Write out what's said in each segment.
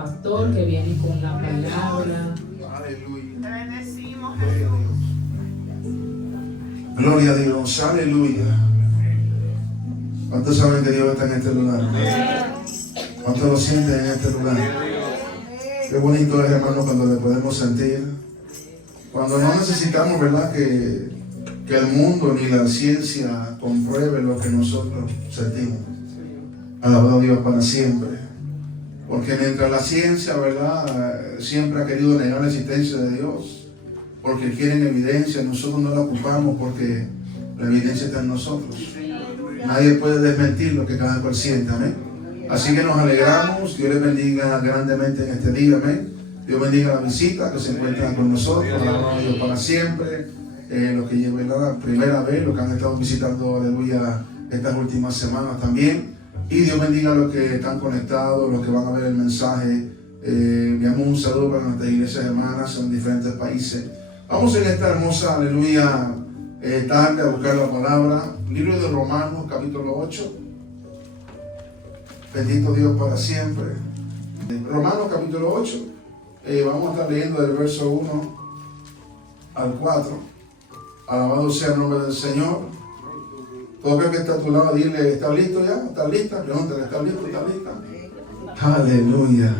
pastor que viene con la palabra. Aleluya. Te bendecimos, Jesús. Gloria a Dios, aleluya. ¿Cuántos saben que Dios está en este lugar? ¿Cuántos lo sienten en este lugar? Qué bonito es, hermano, cuando le podemos sentir. Cuando no necesitamos, ¿verdad?, que el mundo ni la ciencia compruebe lo que nosotros sentimos. Alabado a Dios para siempre. Porque mientras la ciencia, ¿verdad?, siempre ha querido negar la existencia de Dios, porque quieren evidencia, nosotros no la ocupamos porque la evidencia está en nosotros. Nadie puede desmentir lo que cada cual siente, amén. Así que nos alegramos. Dios les bendiga grandemente en este día, amén. Dios bendiga la visita que se encuentran con nosotros. Alabado a Dios para siempre. Los que lleven la primera vez, los que han estado visitando, aleluya, estas últimas semanas también. Y Dios bendiga a los que están conectados, los que van a ver el mensaje. Enviamos un saludo para nuestras iglesias hermanas en diferentes países. Vamos en esta hermosa, aleluya, tarde a buscar la palabra. Libro de Romanos, capítulo 8. Bendito Dios para siempre. Romanos, capítulo 8. Vamos a estar leyendo del verso 1 al 4. Alabado sea el nombre del Señor. Todo aquel que está a tu lado, dile, ¿estás listo ya? ¿Estás lista? Pregúntale, ¿estás listo? ¿Estás lista? Aleluya.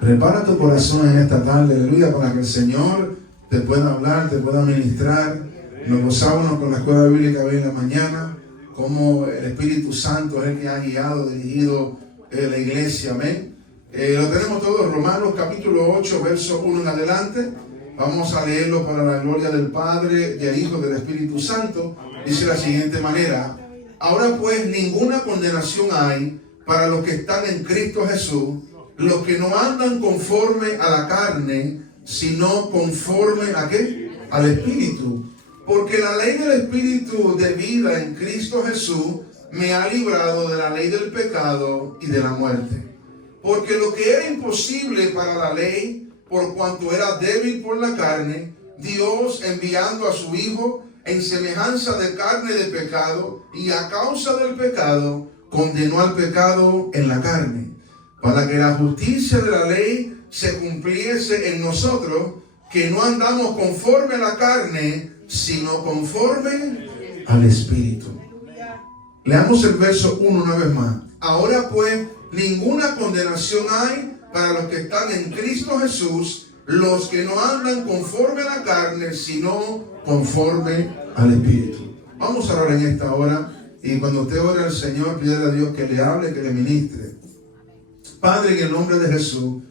Prepara tu corazón en esta tarde, aleluya, para que el Señor te pueda hablar, te pueda ministrar. Nos gozamos con la escuela bíblica hoy en la mañana, como el Espíritu Santo es el que ha guiado, dirigido la iglesia, amén. Lo tenemos todo, Romanos capítulo 8, verso 1 en adelante. Vamos a leerlo para la gloria del Padre, del Hijo y del Espíritu Santo. Dice de la siguiente manera: ahora pues ninguna condenación hay para los que están en Cristo Jesús, los que no andan conforme a la carne, sino conforme ¿a qué? Al Espíritu. Porque la ley del Espíritu de vida en Cristo Jesús me ha librado de la ley del pecado y de la muerte. Porque lo que era imposible para la ley, por cuanto era débil por la carne, Dios, enviando a su Hijo en semejanza de carne de pecado, y a causa del pecado, condenó al pecado en la carne, para que la justicia de la ley se cumpliese en nosotros, que no andamos conforme a la carne, sino conforme al Espíritu. Leamos el verso 1 una vez más. Ahora pues, ninguna condenación hay para los que están en Cristo Jesús, los que no andan conforme a la carne, sino conforme al Espíritu. Vamos a orar en esta hora, y cuando usted ore al Señor, pídele a Dios que le hable, que le ministre. Padre, en el nombre de Jesús,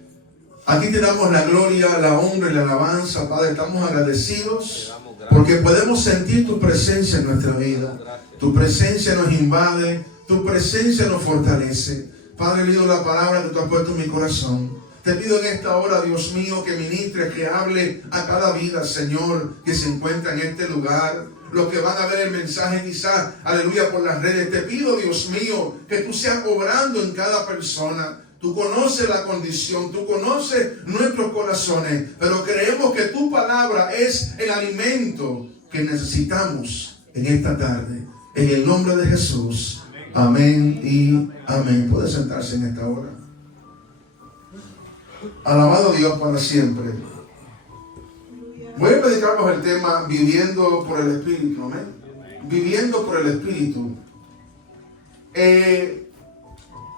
aquí te damos la gloria, la honra y la alabanza, Padre. Estamos agradecidos porque podemos sentir tu presencia en nuestra vida. Tu presencia nos invade, tu presencia nos fortalece. Padre, pido la palabra que tú has puesto en mi corazón. Te pido en esta hora, Dios mío, que ministre, que hable a cada vida, Señor, que se encuentra en este lugar. Los que van a ver el mensaje quizás, aleluya, por las redes. Te pido, Dios mío, que tú seas obrando en cada persona. Tú conoces la condición, tú conoces nuestros corazones, pero creemos que tu palabra es el alimento que necesitamos en esta tarde. En el nombre de Jesús, amén y amén. Puede sentarse en esta hora. Alabado Dios para siempre. Voy a predicarnos el tema viviendo por el Espíritu, amén. Viviendo por el Espíritu.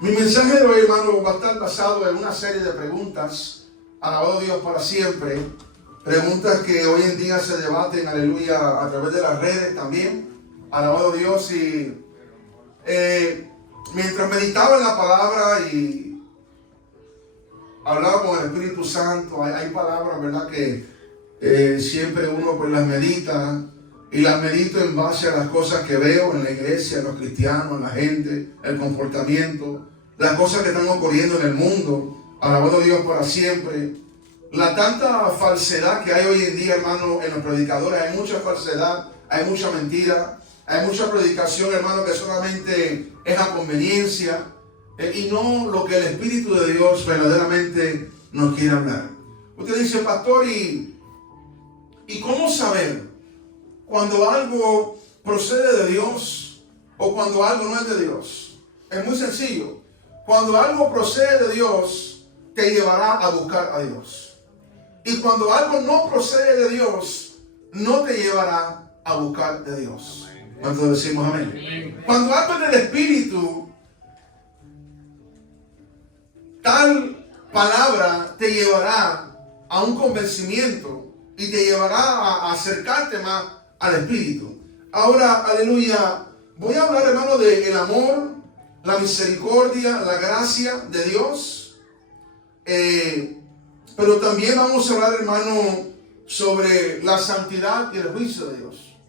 Mi mensaje de hoy, hermano, va a estar basado en una serie de preguntas. Alabado Dios para siempre. Preguntas que hoy en día se debaten, aleluya, a través de las redes también. Alabado Dios. Y mientras meditaba en la palabra y hablaba con el Espíritu Santo, hay palabras, ¿verdad?, que siempre uno pues las medita. Y las medito en base a las cosas que veo en la iglesia, en los cristianos, en la gente, el comportamiento, las cosas que están ocurriendo en el mundo. Alabado Dios para siempre. La tanta falsedad que hay hoy en día, hermano, en los predicadores. Hay mucha falsedad, hay mucha mentira, hay mucha predicación, hermano, que solamente es a conveniencia y no lo que el Espíritu de Dios verdaderamente nos quiere hablar. Usted dice, pastor, ¿y cómo saber cuando algo procede de Dios o cuando algo no es de Dios? Es muy sencillo. Cuando algo procede de Dios, te llevará a buscar a Dios. Y cuando algo no procede de Dios, no te llevará a buscar de Dios. ¿Cuántos decimos amén? Cuando algo es del Espíritu, tal palabra te llevará a un convencimiento y te llevará a acercarte más al Espíritu. Ahora, aleluya, voy a hablar, hermano, del amor, la misericordia, la gracia de Dios. Pero también vamos a hablar, hermano, sobre la santidad y el juicio de Dios.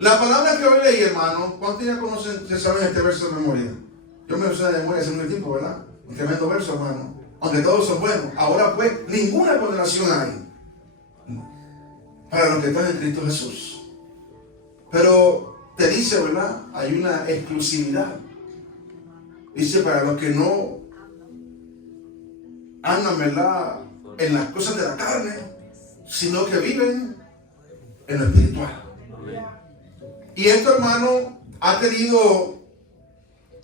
La palabra que hoy leí, hermano, ¿cuántos ya conocen, se saben este verso de memoria? Yo me lo sé de memoria hace mucho tiempo, ¿verdad? Un tremendo verso, hermano. Aunque todos son buenos. Ahora pues, ninguna condenación hay para los que están en Cristo Jesús. Pero te dice, ¿verdad? Hay una exclusividad. Dice, para los que no andan, ¿verdad?, en las cosas de la carne, sino que viven en lo espiritual. Y esto, hermano, ha tenido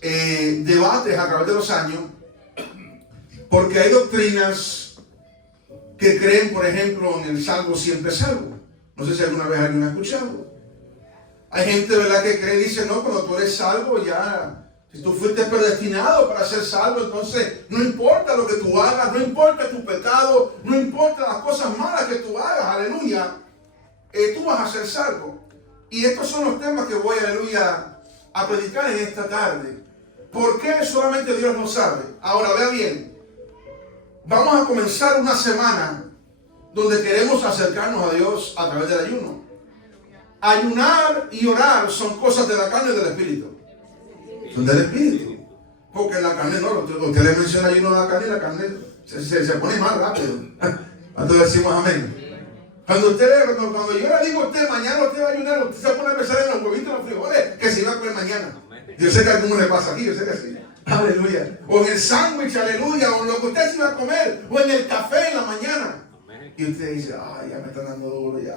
debates a través de los años, porque hay doctrinas que creen, por ejemplo, en el salvo siempre salvo. No sé si alguna vez alguien ha escuchado. Hay gente, ¿verdad?, que cree y dice, no, cuando tú eres salvo ya, si tú fuiste predestinado para ser salvo, entonces no importa lo que tú hagas, no importa tu pecado, no importa las cosas malas que tú hagas, aleluya, tú vas a ser salvo. Y estos son los temas que voy, aleluya, a predicar en esta tarde. ¿Por qué solamente Dios lo sabe? Ahora, vea bien, vamos a comenzar una semana donde queremos acercarnos a Dios a través del ayuno. Ayunar y orar son cosas de la carne y del espíritu. Son del espíritu. Porque la carne no, usted le menciona ayuno a la carne y la carne se pone más rápido. Entonces decimos amén. Cuando yo le digo a usted, mañana usted va a ayunar, usted se pone a pensar en los huevitos, los frijoles, que se iba a comer mañana. Yo sé que a algunos le pasa aquí, yo sé que sí. Aleluya. O en el sándwich, aleluya, o en lo que usted se iba a comer, o en el café en la mañana. Y usted dice, ay, ya me está dando duro, ya.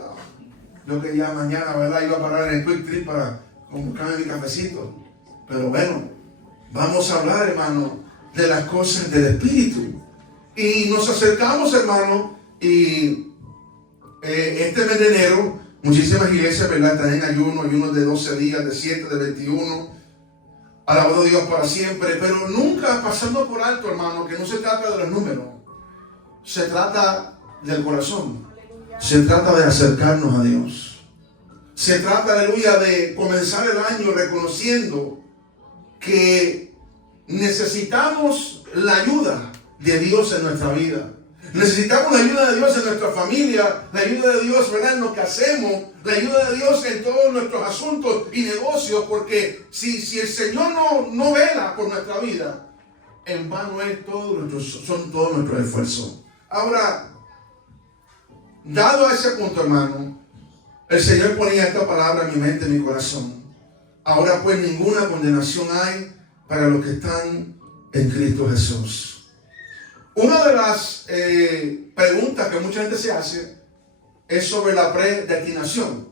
Yo que ya mañana, ¿verdad?, iba a parar en el Quick Trip para buscarme mi cafecito. Pero bueno, vamos a hablar, hermano, de las cosas del Espíritu. Y nos acercamos, hermano, y este mes de enero, muchísimas iglesias, ¿verdad?, están en ayunos de 12 días, de 7, de 21. Alabado Dios para siempre. Pero nunca pasando por alto, hermano, que no se trata de los números. Se trata del corazón. Se trata de acercarnos a Dios. Se trata, aleluya, de comenzar el año reconociendo que necesitamos la ayuda de Dios en nuestra vida. Necesitamos la ayuda de Dios en nuestra familia, la ayuda de Dios, ¿verdad?, en lo que hacemos, la ayuda de Dios en todos nuestros asuntos y negocios, porque si el Señor no vela por nuestra vida, en vano son todos nuestros esfuerzos. Ahora, dado a ese punto, hermano, el Señor ponía esta palabra en mi mente, en mi corazón. Ahora pues ninguna condenación hay para los que están en Cristo Jesús. Una de las preguntas que mucha gente se hace es sobre la predestinación.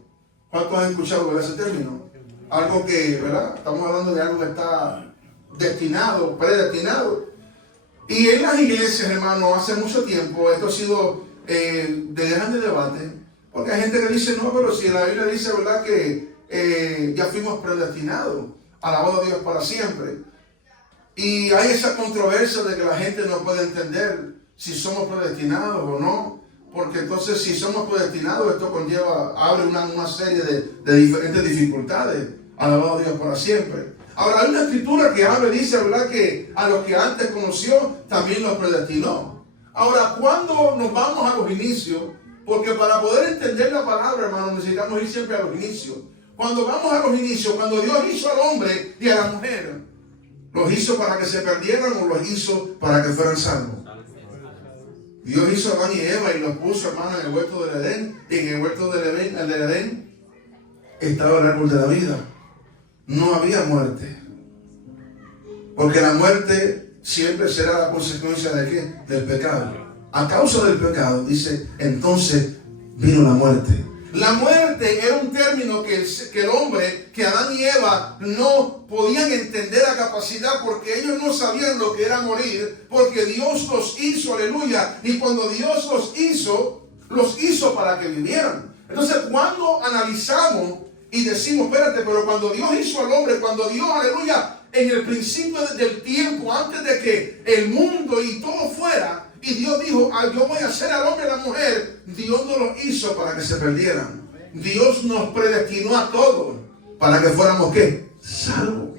¿Cuántos han escuchado ese término? Algo que, ¿verdad?, estamos hablando de algo que está destinado, predestinado. Y en las iglesias, hermano, hace mucho tiempo esto ha sido de grande debate, porque hay gente que dice, no, pero si la Biblia dice, ¿verdad?, que ya fuimos predestinados, alabado a Dios para siempre. Y hay esa controversia de que la gente no puede entender si somos predestinados o no, porque entonces si somos predestinados, esto abre una serie de diferentes dificultades, alabado a Dios para siempre. Ahora, hay una escritura que habla y dice, ¿verdad?, que a los que antes conoció, también los predestinó. Ahora, ¿cuándo nos vamos a los inicios? Porque para poder entender la palabra, hermano, necesitamos ir siempre a los inicios. Cuando vamos a los inicios, cuando Dios hizo al hombre y a la mujer, ¿los hizo para que se perdieran o los hizo para que fueran salvos? Dios hizo a Adán y Eva y los puso, hermano, en el huerto del Edén. Y en el huerto del Edén estaba el árbol de la vida. No había muerte. Porque la muerte siempre será la consecuencia de ¿qué? Del pecado. A causa del pecado, dice, entonces vino la muerte. La muerte muerte era un término que el hombre, que Adán y Eva no podían entender a capacidad porque ellos no sabían lo que era morir, porque Dios los hizo, aleluya, y cuando Dios los hizo para que vivieran. Entonces, cuando analizamos y decimos, espérate, pero cuando Dios hizo al hombre, cuando Dios, aleluya, en el principio del tiempo, antes de que el mundo y todo fuera, y Dios dijo, yo voy a hacer al hombre y a la mujer, Dios no lo hizo para que se perdieran. Dios nos predestinó a todos para que fuéramos, ¿qué? Salvos.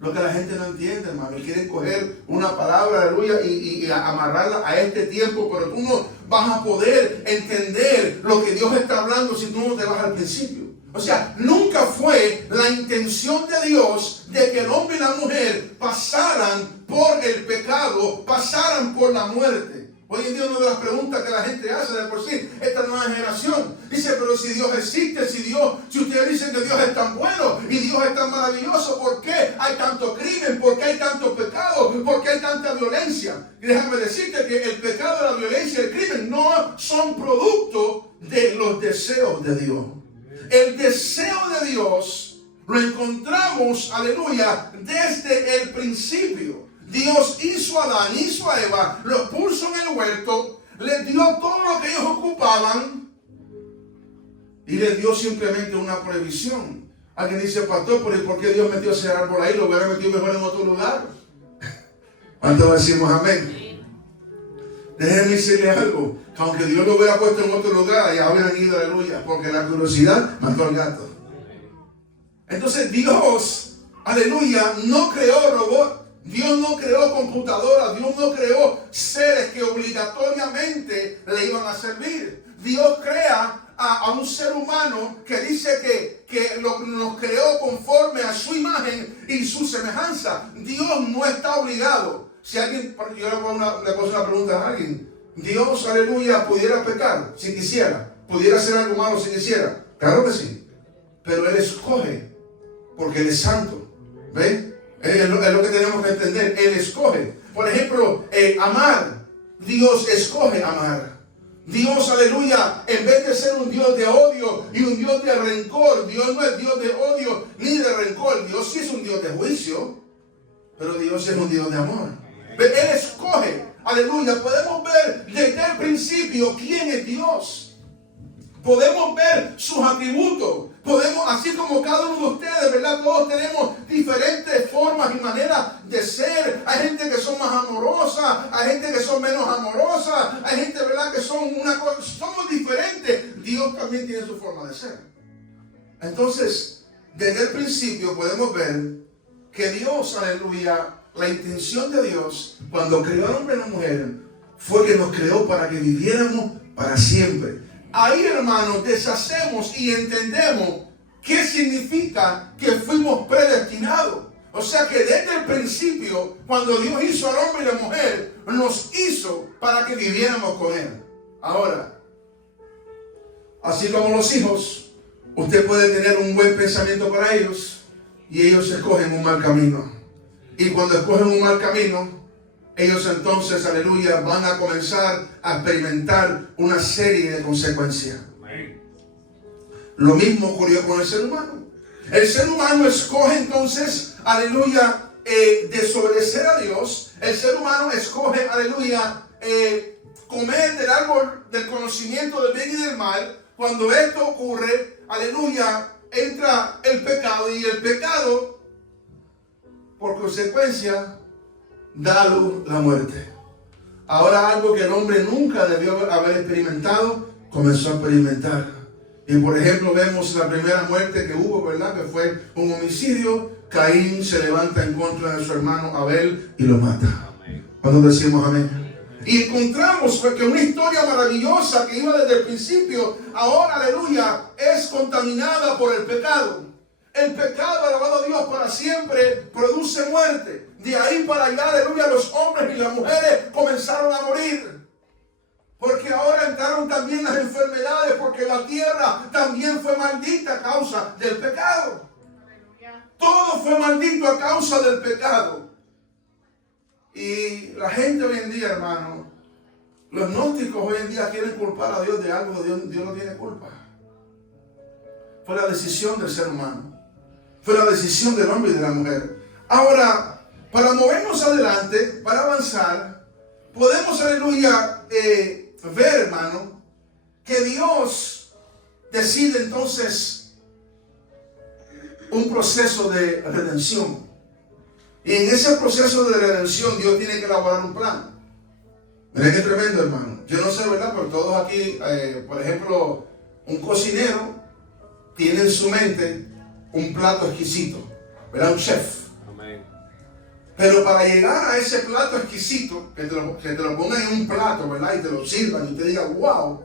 Lo que la gente no entiende, hermano, quieren coger una palabra, aleluya, y amarrarla a este tiempo, pero tú no vas a poder entender lo que Dios está hablando si tú no te vas al principio. O sea, nunca fue la intención de Dios de que el hombre y la mujer pasaran por el pecado, pasaran por la muerte. Hoy en día una de las preguntas que la gente hace de por sí, esta nueva generación, dice, pero si Dios existe, si ustedes dicen que Dios es tan bueno y Dios es tan maravilloso, ¿por qué hay tanto crimen? ¿Por qué hay tanto pecado? ¿Por qué hay tanta violencia? Y déjame decirte que el pecado, la violencia y el crimen no son producto de los deseos de Dios. El deseo de Dios lo encontramos, aleluya, desde el principio. Dios hizo a Adán, hizo a Eva, los puso en el huerto, les dio todo lo que ellos ocupaban y les dio simplemente una prohibición. Alguien dice, pastor, ¿pero por qué Dios metió ese árbol ahí? Lo hubiera metido mejor en otro lugar. ¿Cuántos decimos amén? Déjenme decirle algo, que aunque Dios lo hubiera puesto en otro lugar, allá hubieran ido, aleluya, porque la curiosidad mató al gato. Entonces Dios, aleluya, no creó robots. Dios no creó computadoras, Dios no creó seres que obligatoriamente le iban a servir. Dios crea a un ser humano que dice que nos creó conforme a su imagen y su semejanza. Dios no está obligado. Si alguien, yo le pongo una pregunta a alguien, Dios, aleluya, pudiera pecar si quisiera, pudiera hacer algo malo si quisiera. Claro que sí, pero Él escoge porque Él es santo. ¿Ven? Es lo que tenemos que entender. Él escoge. Por ejemplo, amar. Dios escoge amar. Dios, aleluya, en vez de ser un Dios de odio y un Dios de rencor, Dios no es Dios de odio ni de rencor. Dios sí es un Dios de juicio, pero Dios es un Dios de amor. Él escoge. Aleluya. Podemos ver desde el principio quién es Dios. Podemos ver sus atributos. Podemos, así como cada uno de ustedes, ¿verdad? Todos tenemos diferentes formas y maneras de ser. Hay gente que son más amorosas, hay gente que son menos amorosas, hay gente, ¿verdad?, que son una cosa, somos diferentes. Dios también tiene su forma de ser. Entonces, desde el principio podemos ver que Dios, aleluya, la intención de Dios cuando creó al hombre y a la mujer fue que nos creó para que viviéramos para siempre. Ahí, hermanos, deshacemos y entendemos qué significa que fuimos predestinados. O sea que desde el principio, cuando Dios hizo al hombre y a la mujer, nos hizo para que viviéramos con Él. Ahora, así como los hijos, usted puede tener un buen pensamiento para ellos y ellos escogen un mal camino. Y cuando escogen un mal camino, ellos entonces, aleluya, van a comenzar a experimentar una serie de consecuencias. Lo mismo ocurrió con el ser humano. El ser humano escoge entonces, aleluya, desobedecer a Dios. El ser humano escoge, aleluya, comer del árbol del conocimiento del bien y del mal. Cuando esto ocurre, aleluya, entra el pecado y el pecado, por consecuencia, da a luz la muerte. Ahora algo que el hombre nunca debió haber experimentado, comenzó a experimentar. Y por ejemplo vemos la primera muerte que hubo, ¿verdad?, que fue un homicidio. Caín se levanta en contra de su hermano Abel y lo mata. Cuando decimos amén. Y encontramos que una historia maravillosa que iba desde el principio, ahora, aleluya, es contaminada por el pecado. El pecado, alabado a Dios, para siempre produce muerte. De ahí para allá, aleluya, los hombres y las mujeres comenzaron a morir. Porque ahora entraron también las enfermedades, porque la tierra también fue maldita a causa del pecado. Todo fue maldito a causa del pecado. Y la gente hoy en día, hermano, Los gnósticos hoy en día quieren culpar a Dios de algo, Dios no tiene culpa. Fue la decisión del ser humano. Fue la decisión del hombre y de la mujer. Ahora, para movernos adelante, para avanzar, podemos, aleluya, ver, hermano, que Dios decide entonces un proceso de redención. Y en ese proceso de redención Dios tiene que elaborar un plan. Miren qué tremendo, hermano. Yo no sé, ¿verdad? Pero todos aquí, por ejemplo, un cocinero tiene en su mente un plato exquisito, ¿verdad? Un chef. Amén. Pero para llegar a ese plato exquisito, que te lo pongan en un plato, ¿verdad? Y te lo sirvan y te digan, wow.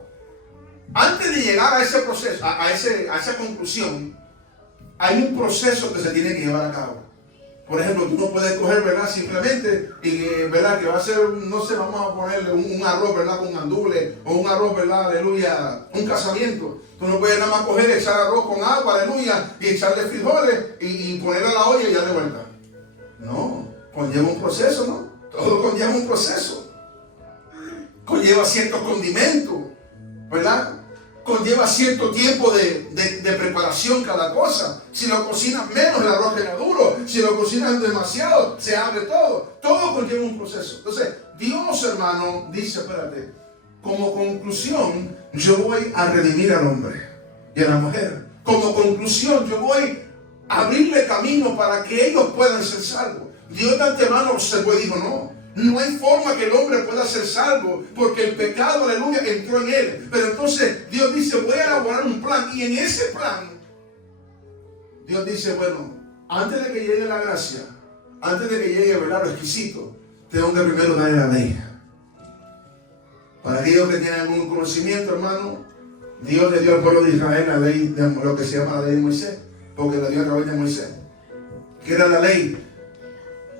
Antes de llegar a ese proceso, a esa conclusión, hay un proceso que se tiene que llevar a cabo. Por ejemplo, tú no puedes coger, ¿verdad? Simplemente, ¿verdad? Que va a ser, no sé, vamos a ponerle un arroz, ¿verdad? Con andule, o un arroz, ¿verdad? Aleluya, un casamiento. Tú no puedes nada más coger, echar arroz con agua, aleluya, y echarle frijoles, y ponerle a la olla y ya de vuelta. No, conlleva un proceso, ¿no? Todo conlleva un proceso. Conlleva ciertos condimentos, ¿verdad? Conlleva cierto tiempo de preparación cada cosa. Si lo cocinas menos, el arroz queda duro. Si lo cocinas demasiado, se abre todo. Todo conlleva un proceso. Entonces, Dios, hermano, dice, espérate, como conclusión, yo voy a redimir al hombre y a la mujer. Como conclusión, yo voy a abrirle camino para que ellos puedan ser salvos. Dios de antemano observó y dijo, no hay forma que el hombre pueda ser salvo, porque el pecado, aleluya, entró en él. Pero entonces Dios dice, voy a elaborar un plan. Y en ese plan, Dios dice, bueno, antes de que llegue la gracia, antes de que llegue, ¿verdad?, lo exquisito, tengo que primero darle la ley. Para aquellos que tienen algún conocimiento, hermano, Dios le dio al pueblo de Israel la ley, de lo que se llama la ley de Moisés, porque la dio a través de Moisés. ¿Qué era la ley?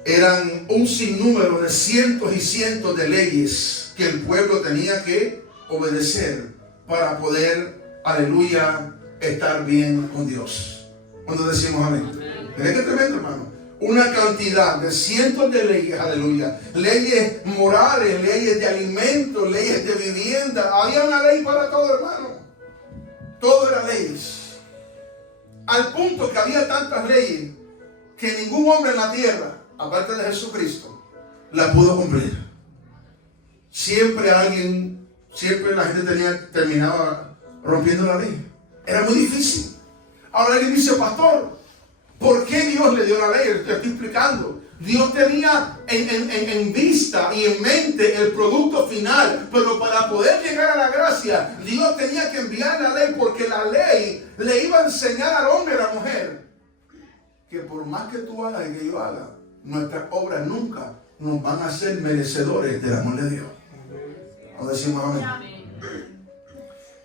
Eran un sinnúmero de cientos y cientos de leyes que el pueblo tenía que obedecer para poder, aleluya, estar bien con Dios. Cuando decimos amén. ¿Ves qué tremendo, hermano? Una cantidad de cientos de leyes, aleluya. Leyes morales, leyes de alimentos, leyes de vivienda. Había una ley para todo, hermano. Todo era leyes. Al punto que había tantas leyes que ningún hombre en la tierra, aparte de Jesucristo, la pudo cumplir. Siempre la gente terminaba rompiendo la ley. Era muy difícil. Ahora alguien dice, pastor, ¿por qué Dios le dio la ley? Te estoy explicando. Dios tenía en vista y en mente el producto final, pero para poder llegar a la gracia, Dios tenía que enviar la ley, porque la ley le iba a enseñar al hombre y a la mujer que por más que tú hagas y que yo haga, nuestras obras nunca nos van a ser merecedores del amor de Dios. ¿No decimos amén?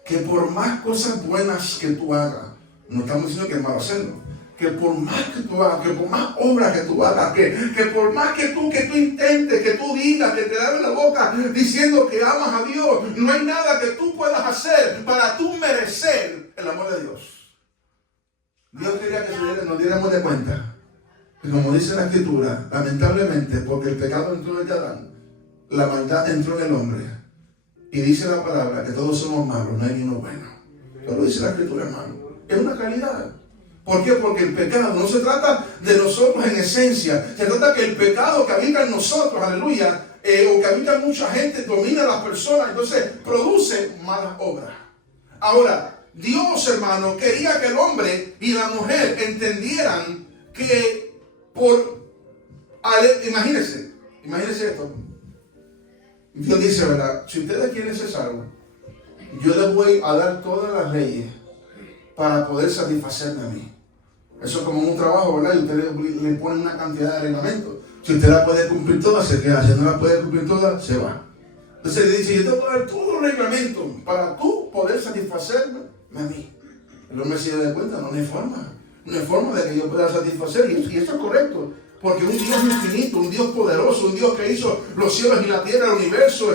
Que por más cosas buenas que tú hagas, no estamos diciendo que es malo hacerlo, que por más que tú hagas, que por más obras que tú hagas, que por más que tú intentes, que tú digas, que te abres la boca diciendo que amas a Dios, no hay nada que tú puedas hacer para tú merecer el amor de Dios. Dios quería que nos diéramos de cuenta que, como dice la Escritura, lamentablemente, porque el pecado entró desde Adán, la maldad entró en el hombre. Y dice la palabra que todos somos malos, no hay ni uno bueno. Pero dice la Escritura, hermano, es una realidad. ¿Por qué? Porque el pecado no se trata de nosotros en esencia. Se trata que el pecado que habita en nosotros, aleluya, o que habita en mucha gente, domina a las personas, entonces produce malas obras. Ahora, Dios, hermano, quería que el hombre y la mujer entendieran que imagínense esto. Dios dice, ¿verdad? Si ustedes quieren ser salvos, yo les voy a dar todas las leyes para poder satisfacerme a mí. Eso es como un trabajo, ¿verdad? Y ustedes le ponen una cantidad de reglamentos. Si usted la puede cumplir toda, se queda. Si no la puede cumplir toda, se va. Entonces le dice, yo te voy a dar todos los reglamentos para tú poder satisfacerme a mí. El hombre se da cuenta, no hay forma. No hay forma de que yo pueda satisfacer. Y eso es correcto. Porque un Dios infinito, un Dios poderoso, un Dios que hizo los cielos y la tierra, el universo,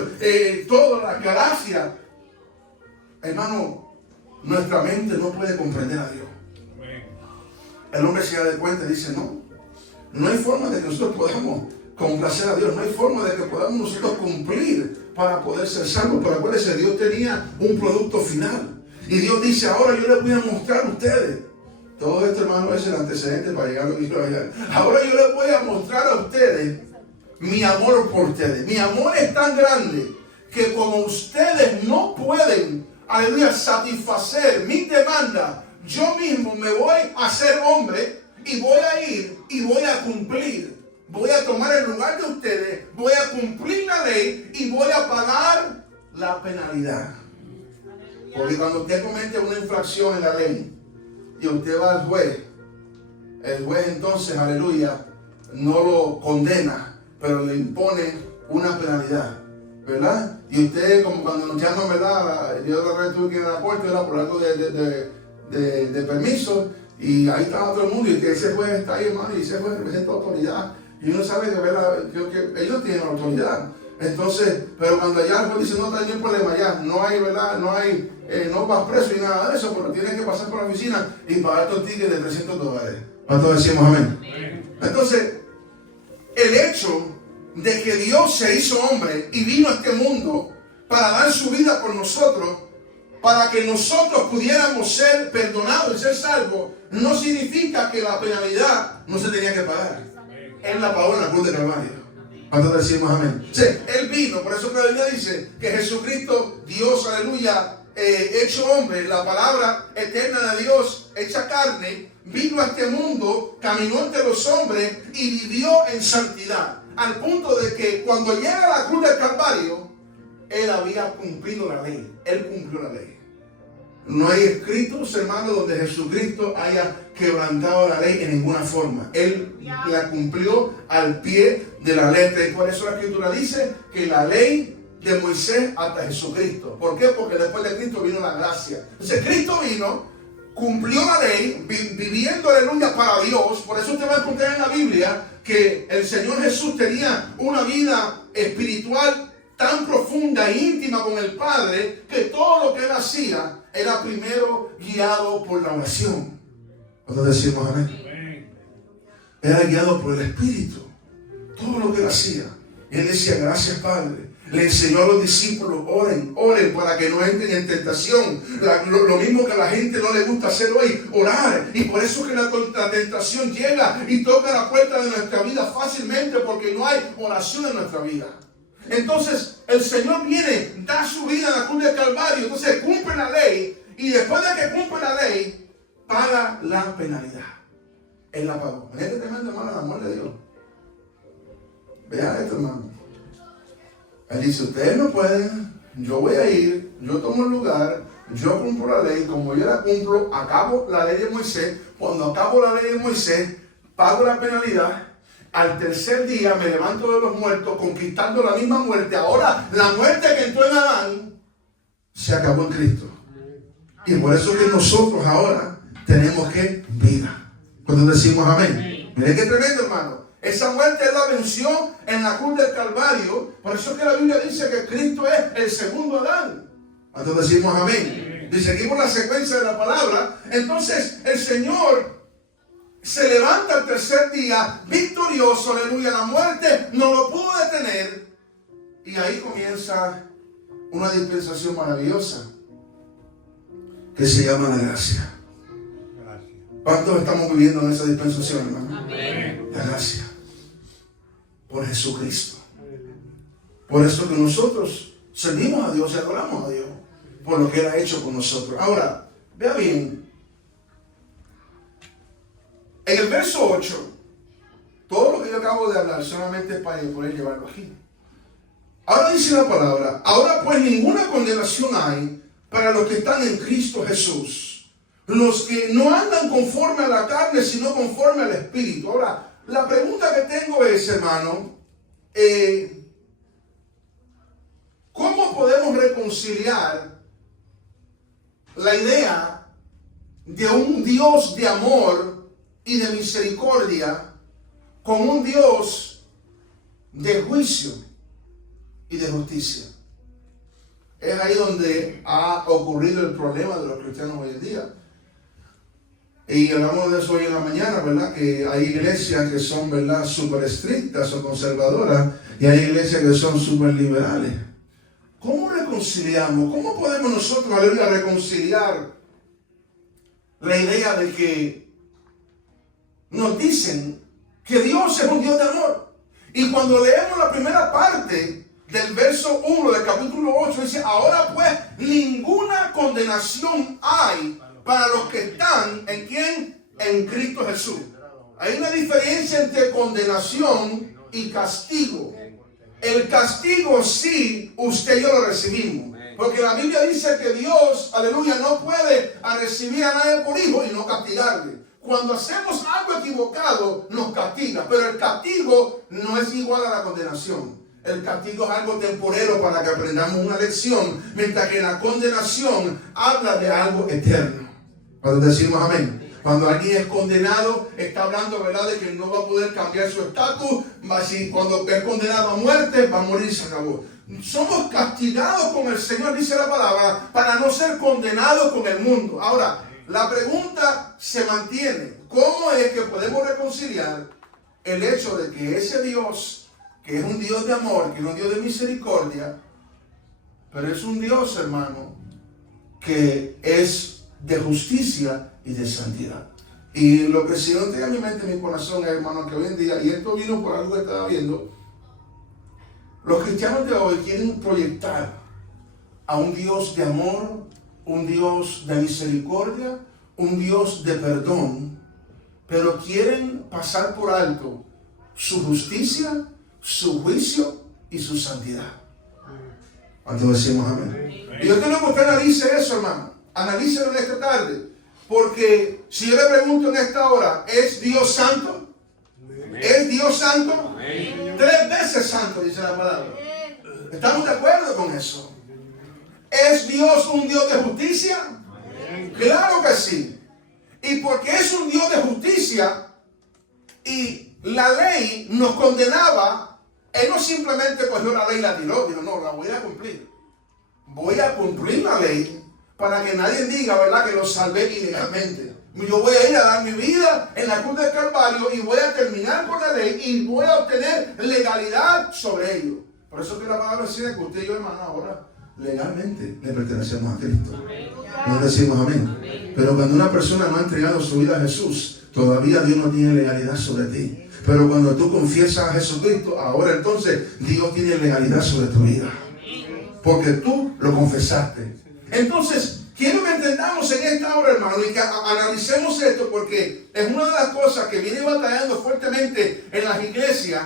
toda la galaxia. Hermano, nuestra mente no puede comprender a Dios. El hombre se da cuenta y dice, no hay forma de que nosotros podamos complacer a Dios. No hay forma de que podamos nosotros cumplir para poder ser salvos. Pero acuérdense, Dios tenía un producto final. Y Dios dice, ahora yo les voy a mostrar a ustedes. Todo esto, hermano, es el antecedente para llegar a lo que quiero llegar. Ahora yo les voy a mostrar a ustedes mi amor por ustedes. Mi amor es tan grande que como ustedes no pueden, aleluya, satisfacer mi demanda, yo mismo me voy a hacer hombre y voy a ir y voy a cumplir. Voy a tomar el lugar de ustedes, voy a cumplir la ley y voy a pagar la penalidad. Porque cuando usted comete una infracción en la ley y usted va al juez, el juez entonces, aleluya, no lo condena, pero le impone una penalidad, ¿verdad? Y usted, como cuando nos llaman, ¿verdad? Yo la vez tuve que ir a la corte, ¿verdad? Por algo de permiso, y ahí estaba todo el mundo, y que ese juez está ahí, hermano, y ese juez representa autoridad, y uno sabe que, ¿verdad? que ellos tienen autoridad. Entonces, pero cuando ya el juez dice, no hay problema, ya, no hay, ¿verdad? No vas preso y nada de eso, pero tienes que pasar por la oficina y pagar tu ticket de $300. ¿Cuántos decimos amén? Entonces, el hecho de que Dios se hizo hombre y vino a este mundo para dar su vida por nosotros, para que nosotros pudiéramos ser perdonados y ser salvos, no significa que la penalidad no se tenía que pagar. Él la pagó en la cruz de Calvario. ¿Cuántos decimos amén? Sí, Él vino, por eso que la Biblia dice que Jesucristo, Dios, aleluya, hecho hombre, la palabra eterna de Dios, hecha carne, vino a este mundo, caminó entre los hombres y vivió en santidad. Al punto de que cuando llega a la cruz del Calvario, Él había cumplido la ley. Él cumplió la ley. No hay escritos, hermanos, donde Jesucristo haya quebrantado la ley en ninguna forma. Él la cumplió al pie de la letra. Y por eso la Escritura dice que la ley de Moisés hasta Jesucristo. ¿Por qué? Porque después de Cristo vino la gracia. Entonces Cristo vino, cumplió la ley, viviendo, aleluya, para Dios. Por eso usted va a encontrar en la Biblia que el Señor Jesús tenía una vida espiritual tan profunda e íntima con el Padre, que todo lo que Él hacía era primero guiado por la oración. Cuando decimos amén, era guiado por el Espíritu. Todo lo que Él hacía, Él decía, gracias Padre. Le enseñó a los discípulos, oren para que no entren en tentación. Lo mismo que a la gente no le gusta hacer hoy, orar. Y por eso que la tentación llega y toca la puerta de nuestra vida fácilmente, porque no hay oración en nuestra vida. Entonces el Señor viene, da su vida en la cruz del Calvario, entonces cumple la ley, y después de que cumple la ley, paga la penalidad. Él la pagó. En este tremendo, hermano, el amor de Dios. Vean esto, hermano. Él dice, ustedes no pueden, yo voy a ir, yo tomo el lugar, yo cumplo la ley, como yo la cumplo, acabo la ley de Moisés. Cuando acabo la ley de Moisés, pago la penalidad. Al tercer día me levanto de los muertos, conquistando la misma muerte. Ahora, la muerte que entró en Adán, se acabó en Cristo. Y por eso que nosotros ahora tenemos que vida. Cuando decimos amén. Miren qué tremendo, hermano. Esa muerte Él la venció en la cruz del Calvario. Por eso que la Biblia dice que Cristo es el segundo Adán. Cuando decimos amén. Y seguimos la secuencia de la palabra. Entonces el Señor se levanta al tercer día, victorioso, aleluya. La muerte no lo pudo detener. Y ahí comienza una dispensación maravillosa que se llama la gracia. ¿Cuántos estamos viviendo en esa dispensación, hermano? Amén. La gracia. Por Jesucristo. Por eso que nosotros servimos a Dios y adoramos a Dios. Por lo que Él ha hecho con nosotros. Ahora, vea bien. En el verso 8, todo lo que yo acabo de hablar solamente es para poder llevarlo aquí. Ahora dice la palabra, ahora pues ninguna condenación hay para los que están en Cristo Jesús, los que no andan conforme a la carne, sino conforme al Espíritu. Ahora, la pregunta que tengo es, hermano, ¿cómo podemos reconciliar la idea de un Dios de amor y de misericordia con un Dios de juicio y de justicia? Es ahí donde ha ocurrido el problema de los cristianos hoy en día. Y hablamos de eso hoy en la mañana, ¿verdad? Que hay iglesias que son, ¿verdad?, súper estrictas o conservadoras, y hay iglesias que son súper liberales. ¿Cómo reconciliamos? ¿Cómo podemos nosotros, aleluya, reconciliar la idea de que nos dicen que Dios es un Dios de amor? Y cuando leemos la primera parte del verso 1 del capítulo 8, dice: ahora pues ninguna condenación hay para los que están ¿en quién? En Cristo Jesús. Hay una diferencia entre condenación y castigo. El castigo sí, usted y yo lo recibimos. Porque la Biblia dice que Dios, aleluya, no puede recibir a nadie por hijo y no castigarle. Cuando hacemos algo equivocado, nos castiga. Pero el castigo no es igual a la condenación. El castigo es algo temporero para que aprendamos una lección, mientras que la condenación habla de algo eterno. Cuando decimos amén. Cuando alguien es condenado, está hablando, ¿verdad?, de que no va a poder cambiar su estatus. Cuando es condenado a muerte, va a morir y se acabó. Somos castigados con el Señor, dice la palabra, para no ser condenados con el mundo. Ahora, la pregunta se mantiene: ¿cómo es que podemos reconciliar el hecho de que ese Dios, que es un Dios de amor, que es un Dios de misericordia, pero es un Dios, hermano, que es de justicia y de santidad? Y lo que el Señor tenga en mi mente, en mi corazón, hermano, que hoy en día, y esto vino por algo que estaba viendo, los cristianos de hoy quieren proyectar a un Dios de amor, un Dios de misericordia, un Dios de perdón, pero quieren pasar por alto su justicia, su juicio y su santidad. ¿Cuánto decimos amén? Y yo quiero que usted analice eso, hermano. Analícelo en esta tarde. Porque si yo le pregunto en esta hora, ¿es Dios santo? ¿Es Dios santo? 3 veces santo, dice la palabra. ¿Estamos de acuerdo con eso? ¿Es Dios un Dios de justicia? Claro que sí. Y porque es un Dios de justicia y la ley nos condenaba, Él no simplemente cogió la ley y la tiró. Dijo: no, la voy a cumplir. Voy a cumplir la ley para que nadie diga, ¿verdad?, que lo salvé ilegalmente. Yo voy a ir a dar mi vida en la cruz del Calvario y voy a terminar con la ley y voy a obtener legalidad sobre ello. Por eso que la palabra dice que usted y yo, hermano, ahora legalmente le pertenecemos a Cristo. No decimos amén. Pero cuando una persona no ha entregado su vida a Jesús, todavía Dios no tiene legalidad sobre ti. Pero cuando tú confiesas a Jesucristo, ahora entonces Dios tiene legalidad sobre tu vida. Porque tú lo confesaste. Entonces, quiero que entendamos en esta hora, hermano, y que analicemos esto, porque es una de las cosas que viene batallando fuertemente en las iglesias,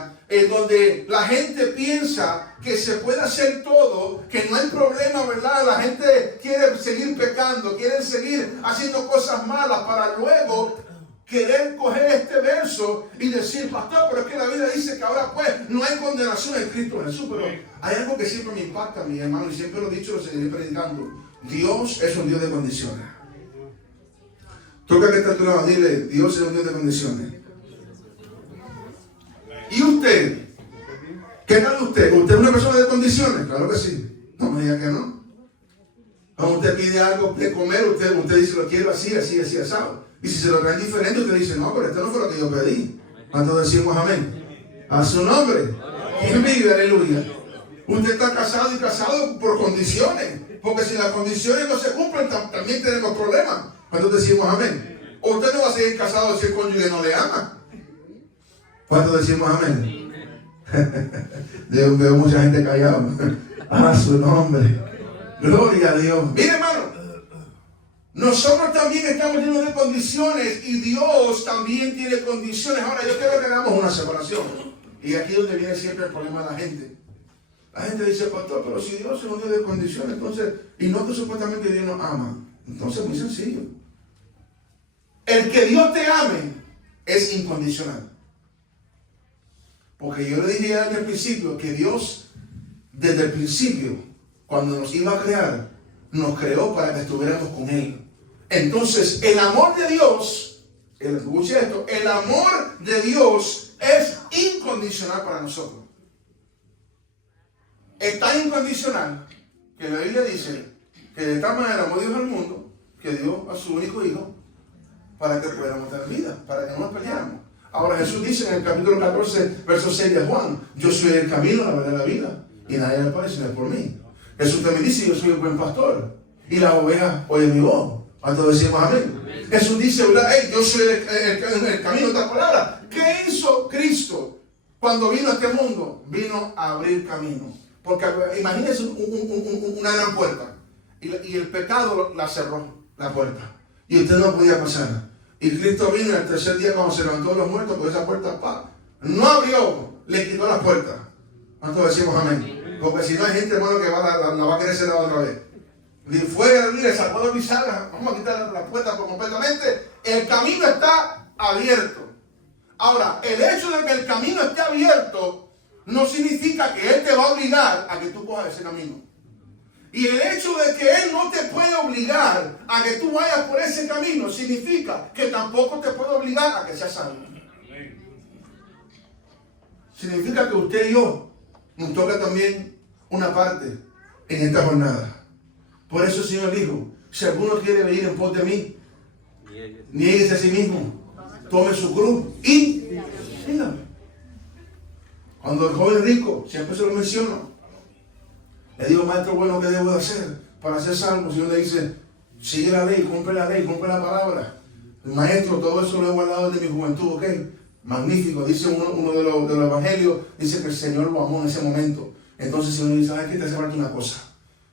donde la gente piensa que se puede hacer todo, que no hay problema, ¿verdad? La gente quiere seguir pecando, quiere seguir haciendo cosas malas para luego querer coger este verso y decir: pastor, pero es que la Biblia dice que ahora pues no hay condenación en Cristo Jesús. Pero hay algo que siempre me impacta, mi hermano, y siempre lo he dicho, lo seguiré predicando. Dios es un Dios de condiciones. Toca que está a tu lado, dile: Dios es un Dios de condiciones. ¿Y usted? ¿Qué tal usted? ¿Usted es una persona de condiciones? Claro que sí. No me diga que no. Cuando usted pide algo de comer, usted dice: lo quiero así, así, así, asado. Y si se lo traen diferente, usted dice: no, pero esto no fue lo que yo pedí. ¿Cuántos decimos amén? A su nombre. ¿Quién vive? Aleluya. Usted está casado y casado por condiciones. Porque si las condiciones no se cumplen, también tenemos problemas. ¿Cuántos decimos amén? O usted no va a seguir casado si el cónyuge no le ama. ¿Cuántos decimos amén? Yo veo mucha gente callada. A su nombre. Gloria a Dios. Mire, hermano, nosotros también estamos llenos de condiciones y Dios también tiene condiciones. Ahora, yo quiero que hagamos una separación. Y aquí es donde viene siempre el problema de la gente. La gente dice: pastor, pero si Dios es un Dios de condiciones, entonces, y no que supuestamente Dios nos ama. Entonces, muy sencillo. El que Dios te ame es incondicional. Porque yo le dije al principio que Dios, desde el principio, cuando nos iba a crear, nos creó para que estuviéramos con Él. Entonces, el amor de Dios, escuche esto, el amor de Dios es incondicional para nosotros. Es tan incondicional que la Biblia dice que de tal manera amó Dios al mundo que dio a su único hijo para que podamos tener vida, para que no nos peleáramos. Ahora Jesús dice en el capítulo 14, verso 6 de Juan, yo soy el camino, la verdad y la vida, y nadie me puede sino por mí. Jesús también dice, yo soy el buen pastor, y las ovejas oyen mi voz. ¿Cuántos decimos amén? Jesús dice, ¿verdad? Hey, yo soy el camino, esta palabra. ¿Qué hizo Cristo cuando vino a este mundo? Vino a abrir camino. Porque imagínense una gran puerta, y el pecado la cerró, la puerta, y usted no podía pasar. Y Cristo vino el tercer día cuando se levantó de los muertos, con esa puerta, no abrió, le quitó la puerta. ¿Cuántos decimos amén? Porque si no hay gente, hermano, que la va a querer cerrar otra vez. Y fue, le sacó la bisagra, vamos a quitar la puerta completamente. El camino está abierto. Ahora, el hecho de que el camino esté abierto no significa que Él te va a obligar a que tú cojas ese camino. Y el hecho de que Él no te puede obligar a que tú vayas por ese camino significa que tampoco te puede obligar a que seas salvo. Significa que usted y yo nos toca también una parte en esta jornada. Por eso el Señor dijo, si alguno quiere venir en pos de mí, niéguese a sí mismo, tome su cruz y sígame. Cuando el joven rico, siempre se lo menciono, le digo, maestro bueno, ¿qué debo de hacer para ser salvo? El Señor le dice, sigue la ley, cumple la palabra. Maestro, todo eso lo he guardado desde mi juventud, ¿ok? Magnífico. Dice uno de los evangelios, dice que el Señor lo amó en ese momento. Entonces el Señor dice, ¿sabes qué? Te hace falta una cosa.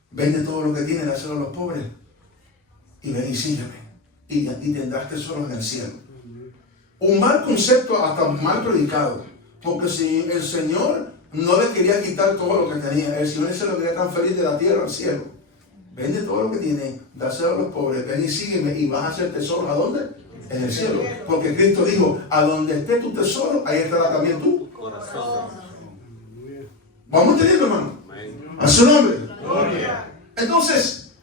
Vende todo lo que tienes, dáselo a los pobres. Y ven y sígueme. Y tendrás tesoros en el cielo. Un mal concepto, hasta mal predicado. Porque si el Señor no le quería quitar todo lo que tenía, el Señor se lo quería transferir de la tierra al cielo. Vende todo lo que tienes, dáselo a los pobres, ven y sígueme y vas a hacer tesoros. ¿A dónde? En el cielo. Porque Cristo dijo, a donde esté tu tesoro, ahí estará también tu corazón. ¿Vamos entendiendo, hermano? A su nombre. Entonces,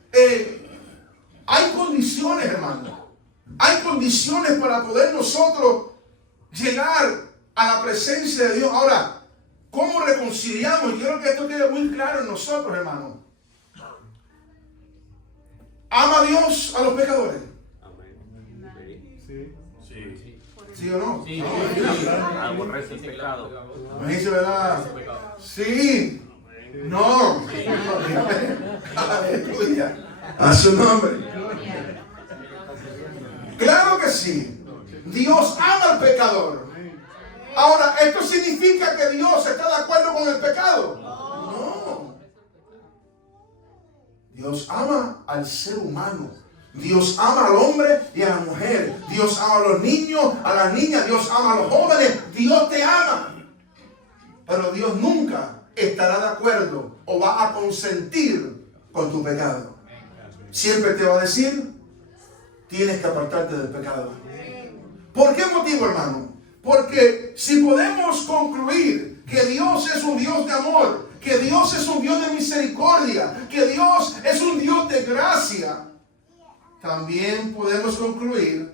hay condiciones, hermano. Hay condiciones para poder nosotros llegar a la presencia de Dios. Ahora, ¿cómo reconciliamos? Y quiero que esto quede muy claro en nosotros, hermano. ¿Ama a Dios a los pecadores? ¿Sí o no? Sí. Aborrece el pecado. Me dice, ¿verdad? Sí. No. Aleluya. A su nombre. Claro que sí. Dios ama al pecador. Ahora, ¿esto significa que Dios está de acuerdo con el pecado? No. Dios ama al ser humano. Dios ama al hombre y a la mujer. Dios ama a los niños, a las niñas. Dios ama a los jóvenes. Dios te ama. Pero Dios nunca estará de acuerdo o va a consentir con tu pecado. Siempre te va a decir, tienes que apartarte del pecado. ¿Por qué motivo, hermano? Porque si podemos concluir que Dios es un Dios de amor, que Dios es un Dios de misericordia, que Dios es un Dios de gracia, también podemos concluir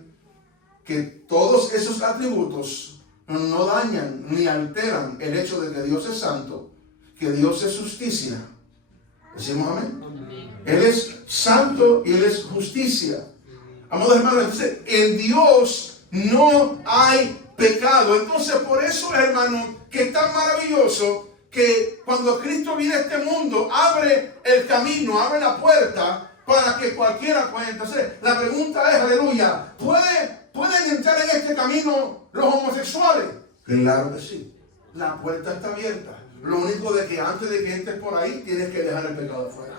que todos esos atributos no dañan ni alteran el hecho de que Dios es santo, que Dios es justicia. ¿Decimos amén? Él es santo y Él es justicia. Amados hermanos, entonces en Dios no hay pecado. Entonces por eso, hermano, que es tan maravilloso que cuando Cristo viene a este mundo, abre el camino, abre la puerta para que cualquiera pueda. Entonces la pregunta es, aleluya, ¿pueden entrar en este camino los homosexuales? Claro que sí. La puerta está abierta. Lo único de que antes de que entres por ahí, tienes que dejar el pecado afuera.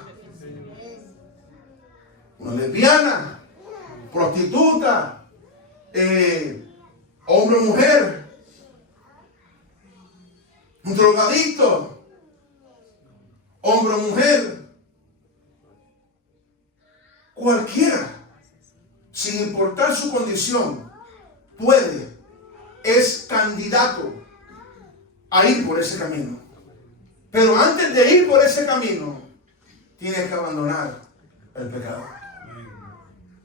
Una lesbiana, prostituta, hombre o mujer, un drogadicto, hombre o mujer, cualquiera, sin importar su condición, es candidato a ir por ese camino. Pero antes de ir por ese camino, tienes que abandonar el pecado.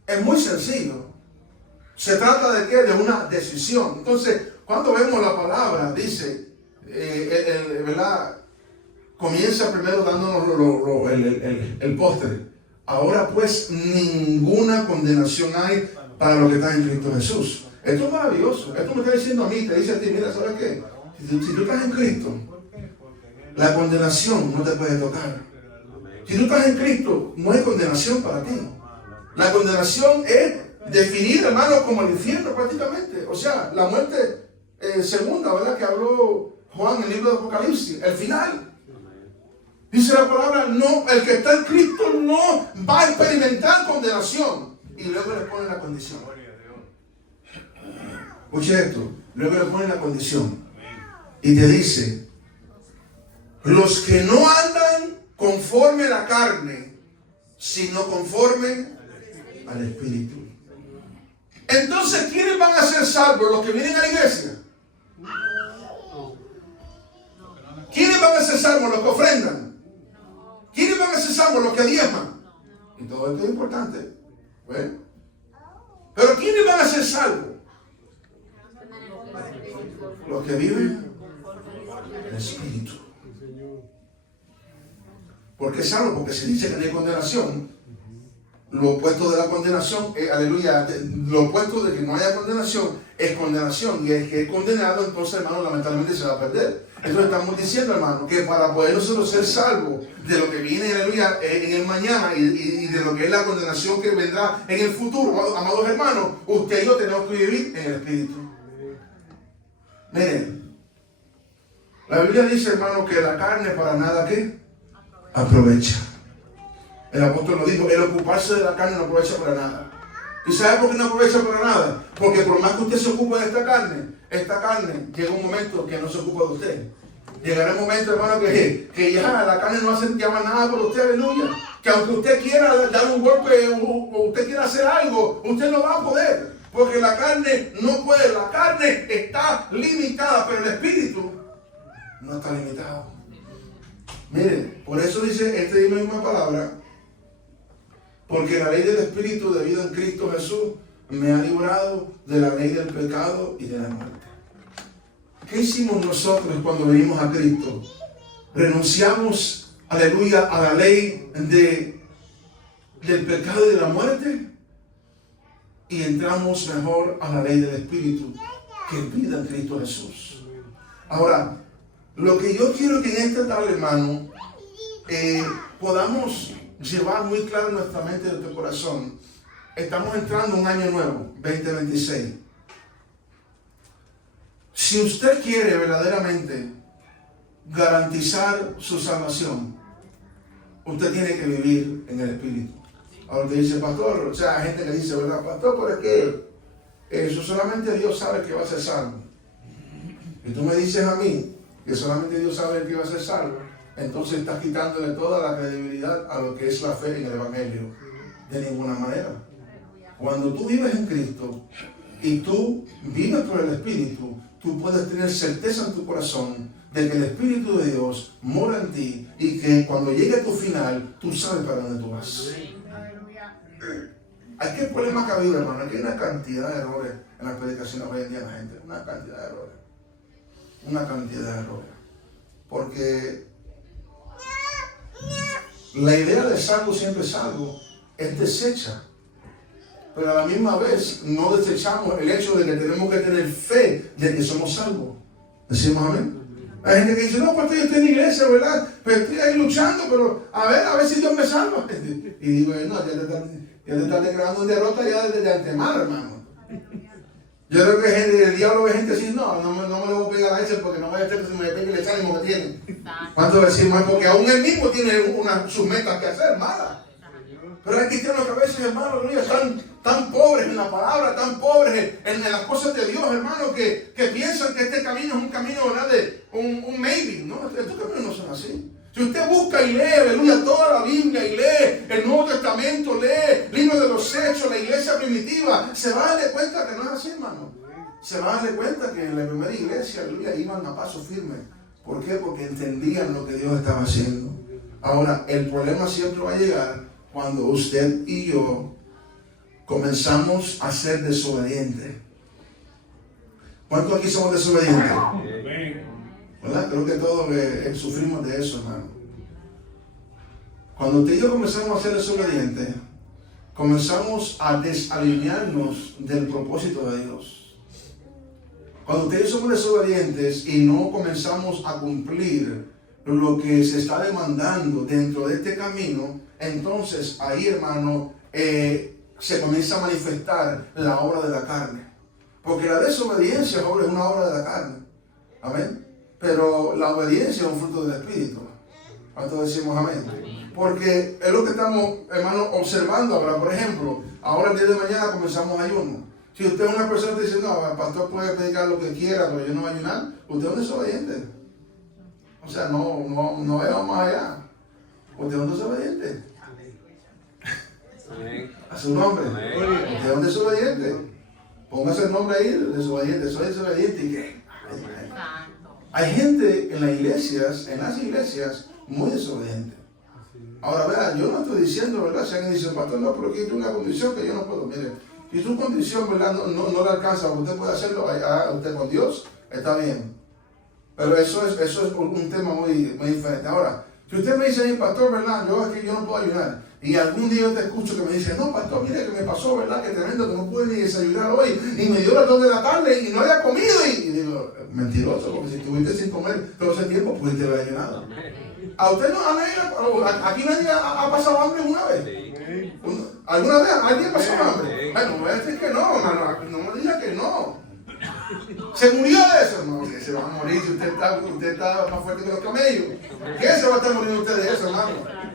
Es muy sencillo. Se trata de ¿qué? De una decisión. Entonces, cuando vemos la palabra, dice, ¿verdad? Comienza primero dándonos el postre. Ahora pues ninguna condenación hay para los que están en Cristo Jesús. Esto es maravilloso. Esto me está diciendo a mí, te dice a ti, mira, ¿sabes qué? Si tú estás en Cristo, la condenación no te puede tocar. Si tú estás en Cristo, no hay condenación para ti. La condenación es definir, hermano, como el infierno prácticamente. O sea, la muerte segunda, ¿verdad? Que habló Juan en el libro de Apocalipsis. El final. Dice la palabra, no, el que está en Cristo no va a experimentar condenación. Y luego le pone la condición. Escuche esto. Luego le pone la condición. Y te dice, los que no andan conforme a la carne, sino conforme al Espíritu. Entonces, ¿quiénes van a ser salvos? ¿Los que vienen a la iglesia? ¿Quiénes van a ser salvos? Los que ofrendan. ¿Quiénes van a ser salvos? Los que diezman. Y todo esto es importante. ¿Ves? Pero ¿quiénes van a ser salvos? Los que viven en el Espíritu. ¿Por qué salvo? Porque se dice que no hay condenación. Lo opuesto de la condenación es, aleluya, lo opuesto de que no haya condenación es condenación. Y el que es condenado, entonces, hermano, lamentablemente se va a perder. Entonces estamos diciendo, hermano, que para poder nosotros ser salvos de lo que viene, aleluya, en el mañana y de lo que es la condenación que vendrá en el futuro, amados hermanos, usted y yo tenemos que vivir en el Espíritu. Miren, la Biblia dice, hermano, que la carne para nada, ¿qué? Aprovecha. El apóstol lo dijo, el ocuparse de la carne no aprovecha para nada. ¿Y sabe por qué no aprovecha para nada? Porque por más que usted se ocupe de esta carne llega un momento que no se ocupa de usted. Llegará un momento, hermano, que ya la carne no hace ya más nada por usted, aleluya. Que aunque usted quiera dar un golpe o usted quiera hacer algo, usted no va a poder. Porque la carne no puede, la carne está limitada, pero el espíritu no está limitado. Miren, por eso dice esta misma palabra, porque la ley del Espíritu de vida en Cristo Jesús me ha librado de la ley del pecado y de la muerte. ¿Qué hicimos nosotros cuando venimos a Cristo? Renunciamos, aleluya, a la ley del pecado y de la muerte y entramos mejor a la ley del Espíritu, que es vida en Cristo Jesús. Ahora, lo que yo quiero que en esta tarde, hermano, podamos llevar muy claro en nuestra mente y en nuestro corazón. Estamos entrando en un año nuevo, 2026. Si usted quiere verdaderamente garantizar su salvación, usted tiene que vivir en el Espíritu. Ahora te dice, pastor, o sea, hay gente que dice, ¿verdad? Pastor, pero es que eso solamente Dios sabe que va a ser salvo. Y tú me dices a mí que solamente Dios sabe que va a ser salvo, entonces estás quitándole toda la credibilidad a lo que es la fe en el Evangelio. De ninguna manera. Cuando tú vives en Cristo y tú vives por el Espíritu, tú puedes tener certeza en tu corazón de que el Espíritu de Dios mora en ti y que cuando llegue a tu final, tú sabes para dónde tú vas. ¿Hay qué problema que ha habido, hermano? Aquí hay una cantidad de errores en las predicaciones hoy en día de la gente. Una cantidad de errores. Una cantidad de errores. Porque la idea de salvo siempre salvo es deshecha. Pero a la misma vez no desechamos el hecho de que tenemos que tener fe de que somos salvos. ¿Decimos amén? Hay gente que dice, no, pues yo estoy en la iglesia, ¿verdad? Pero estoy ahí luchando, pero a ver si Dios me salva. Y digo, no, ya te estás declarando en derrota ya desde antemano, hermano. Yo creo que el diablo ve gente así, no me lo voy a pegar a ese porque no voy a hacer que se me pegue el desánimo que tiene. ¿Cuánto decimos? Porque aún él mismo tiene sus metas que hacer, malas. Pero hay cristianos que a veces, hermano, están tan pobres en la palabra, tan pobres en las cosas de Dios, hermano, que piensan que este camino es un camino, ¿verdad? De un maybe, ¿no? Estos caminos no son así. Si usted busca y lee, aleluya, toda la Biblia y lee el Nuevo Testamento, lee libro de los Hechos, la iglesia primitiva, se va a darle cuenta que no es así, hermano. Se va a darle cuenta que en la primera iglesia, aleluya, iban a paso firme. ¿Por qué? Porque entendían lo que Dios estaba haciendo. Ahora, el problema siempre va a llegar cuando usted y yo comenzamos a ser desobedientes. ¿Cuántos aquí somos desobedientes? ¿Verdad? Creo que todos sufrimos de eso, hermano. Cuando usted y yo comenzamos a ser desobedientes, comenzamos a desalinearnos del propósito de Dios. Cuando ustedes somos desobedientes y no comenzamos a cumplir lo que se está demandando dentro de este camino, entonces ahí, hermano, se comienza a manifestar la obra de la carne. Porque la desobediencia, es una obra de la carne. Amén. Pero la obediencia es un fruto del Espíritu. ¿Cuántos decimos amén? Porque es lo que estamos, hermano, observando ahora. Por ejemplo, ahora el día de mañana comenzamos ayuno. Si usted es una persona que dice, no, el pastor puede predicar lo que quiera, pero yo no voy a ayunar, usted es un desobediente. O sea, no vayamos más allá. Usted es un desobediente. A su nombre. Usted es un desobediente. Póngase el nombre ahí, desobediente. Soy desobediente. ¿Y qué? Hay gente en las iglesias, muy desobediente. Ahora, vean, yo no estoy diciendo, ¿verdad? Si alguien dice, pastor, no, pero aquí hay una condición que yo no puedo. Mire, si su condición, ¿verdad? No le alcanza, usted puede hacerlo usted con Dios, está bien. Pero eso es un tema muy diferente. Ahora, si usted me dice, pastor, ¿verdad? Es que yo no puedo ayunar. Y algún día yo te escucho que me dice, no, pastor, mire que me pasó, ¿verdad? Que tremendo, que no pude ni desayunar hoy. Y me dio las 2 de la tarde y no había comido. Y digo, mentiroso, porque si estuviste sin comer todo ese tiempo, pudiste haber ayunado. ¿A usted aquí nadie ha pasado hambre una vez? ¿Alguna vez alguien pasó hambre? Bueno, voy a decir que no, hermano. No me diga que no. Se murió de eso, hermano. Que se va a morir si usted está más fuerte que los camellos. ¿Qué se va a estar muriendo usted de eso, hermano?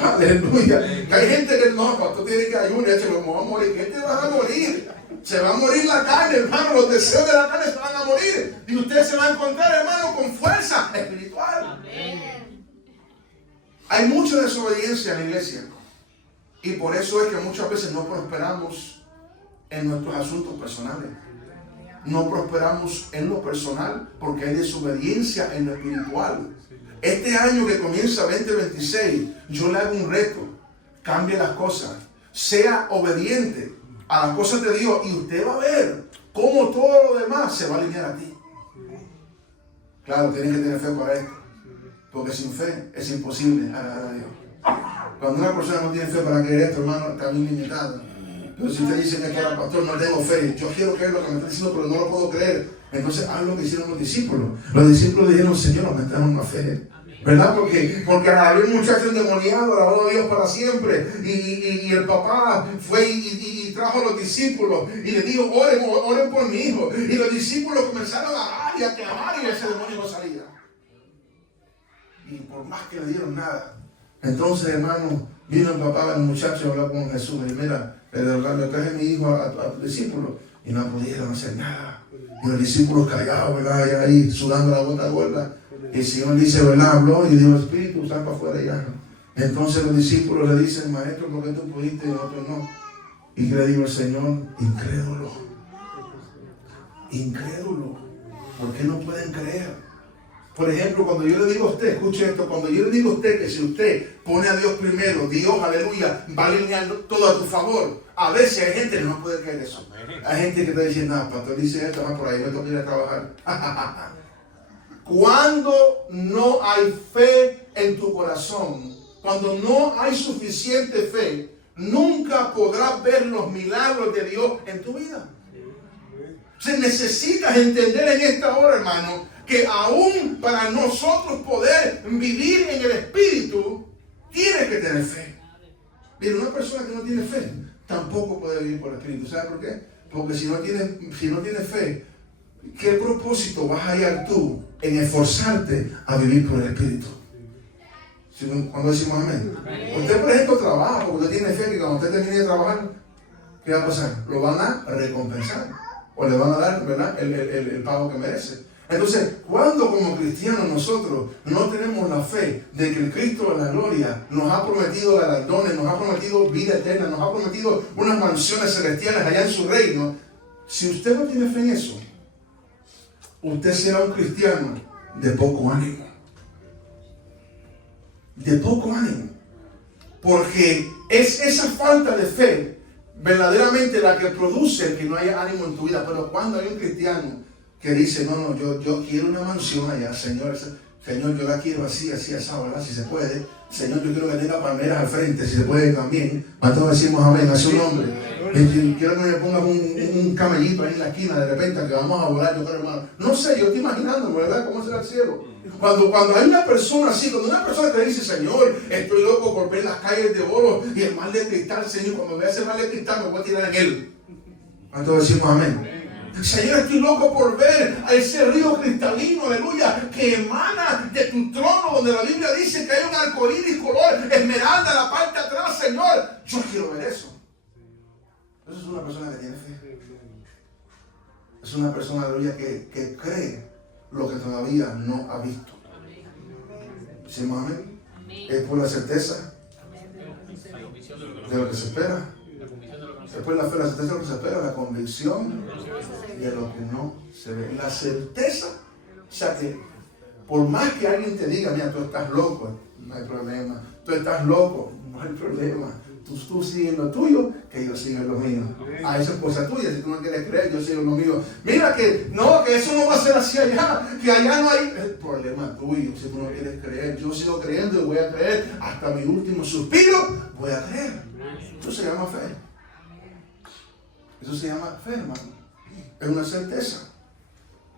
Aleluya. Que hay gente que no, pastor tiene que ayunar, se lo va a morir. ¿Qué te vas a morir? Se va a morir la carne, hermano. Los deseos de la carne se van a morir. Y usted se va a encontrar, hermano, con fuerza espiritual. Hay mucha desobediencia en la iglesia. Y por eso es que muchas veces no prosperamos en nuestros asuntos personales. No prosperamos en lo personal porque hay desobediencia en lo espiritual. Este año que comienza 2026, yo le hago un reto. Cambie las cosas. Sea obediente a las cosas de Dios y usted va a ver cómo todo lo demás se va a alinear a ti. Claro, tienen que tener fe para esto. Porque sin fe es imposible agradar a Dios. Cuando una persona no tiene fe para creer esto, hermano, está bien limitado. Pero si usted dice que ahora, pastor, no tengo fe, yo quiero creer lo que me está diciendo, pero no lo puedo creer. Entonces, haz lo que hicieron los discípulos. Los discípulos dijeron, Señor, aumentaron una fe. ¿Verdad? Porque había un muchacho endemoniado, alabado a Dios para siempre. Y el papá fue y trajo a los discípulos y le dijo, oren por mi hijo. Y los discípulos comenzaron a orar y a clamar y ese demonio no salía. Y por más que le dieron nada. Entonces, hermano, vino el papá del muchacho y habló con Jesús. Y mira, le traje a mi hijo a tu discípulo. Y no pudieron hacer nada. Y los discípulos callados, ¿verdad? Y ahí sudando la gota gorda. Y el Señor dice, ¿verdad? Habló y dijo, Espíritu, sal para afuera ya. Entonces los discípulos le dicen, Maestro, ¿por qué tú pudiste y nosotros no? Y le digo al Señor, incrédulo. Incrédulo. ¿Por qué no pueden creer? Por ejemplo, cuando yo le digo a usted, escuche esto, cuando yo le digo a usted que si usted pone a Dios primero, Dios, aleluya, va a alinear todo a tu favor. A veces hay gente que no puede creer eso. Hay gente que está diciendo, pastor dice esto, va por ahí, me toca ir a trabajar. Cuando no hay fe en tu corazón, cuando no hay suficiente fe, nunca podrás ver los milagros de Dios en tu vida. Se necesita entender en esta hora, hermano, que aún para nosotros poder vivir en el Espíritu, tienes que tener fe. Mira, una persona que no tiene fe, tampoco puede vivir por el Espíritu. ¿Sabes por qué? Porque si no tienes fe, ¿qué propósito vas a hallar tú en esforzarte a vivir por el Espíritu? Cuando decimos amén. Usted, por ejemplo, trabaja porque usted tiene fe que cuando usted termine de trabajar, ¿qué va a pasar? Lo van a recompensar o le van a dar, ¿verdad? el pago que merece. Entonces, cuando como cristianos nosotros no tenemos la fe de que el Cristo de la gloria nos ha prometido galardones, nos ha prometido vida eterna, nos ha prometido unas mansiones celestiales allá en su reino, si usted no tiene fe en eso, usted será un cristiano de poco ánimo. De poco ánimo. Porque es esa falta de fe verdaderamente la que produce que no haya ánimo en tu vida. Pero cuando hay un cristiano que dice, no, yo quiero una mansión allá, Señor, yo la quiero así, así, así, ¿verdad? Si se puede, Señor, yo quiero que tenga palmeras al frente, si se puede también. ¿Cuántos decimos amén a su nombre? Quiero que me pongas un camellito ahí en la esquina, de repente, que vamos a volar, yo creo, hermano. No sé, yo estoy imaginando, ¿verdad? ¿Cómo será el cielo? Cuando hay una persona así, cuando una persona te dice, Señor, estoy loco por ver las calles de oro y el mar de cristal, Señor, cuando vea ese mar de cristal me voy a tirar en él. ¿Cuántos decimos amén? Señor, estoy loco por ver a ese río cristalino, aleluya, que emana de tu trono, donde la Biblia dice que hay un arcoíris color esmeralda en la parte de atrás, Señor. Yo quiero ver eso. Eso es una persona que tiene fe. Es una persona, aleluya, que cree lo que todavía no ha visto. ¿Decimos amén? Es por la certeza de lo que se espera. Después la fe, la certeza de lo que se espera, la convicción de lo que no se ve. La certeza, o sea que por más que alguien te diga, mira, tú estás loco, no hay problema. Tú estás loco, no hay problema. Tú sigues lo tuyo, que yo sigo lo mío. Eso es cosa tuya, si tú no quieres creer, yo sigo lo mío. Mira que eso no va a ser así allá, que allá no hay. El problema tuyo, si tú no quieres creer. Yo sigo creyendo y voy a creer hasta mi último suspiro, voy a creer. Eso se llama fe. Eso se llama fe, hermano. Es una certeza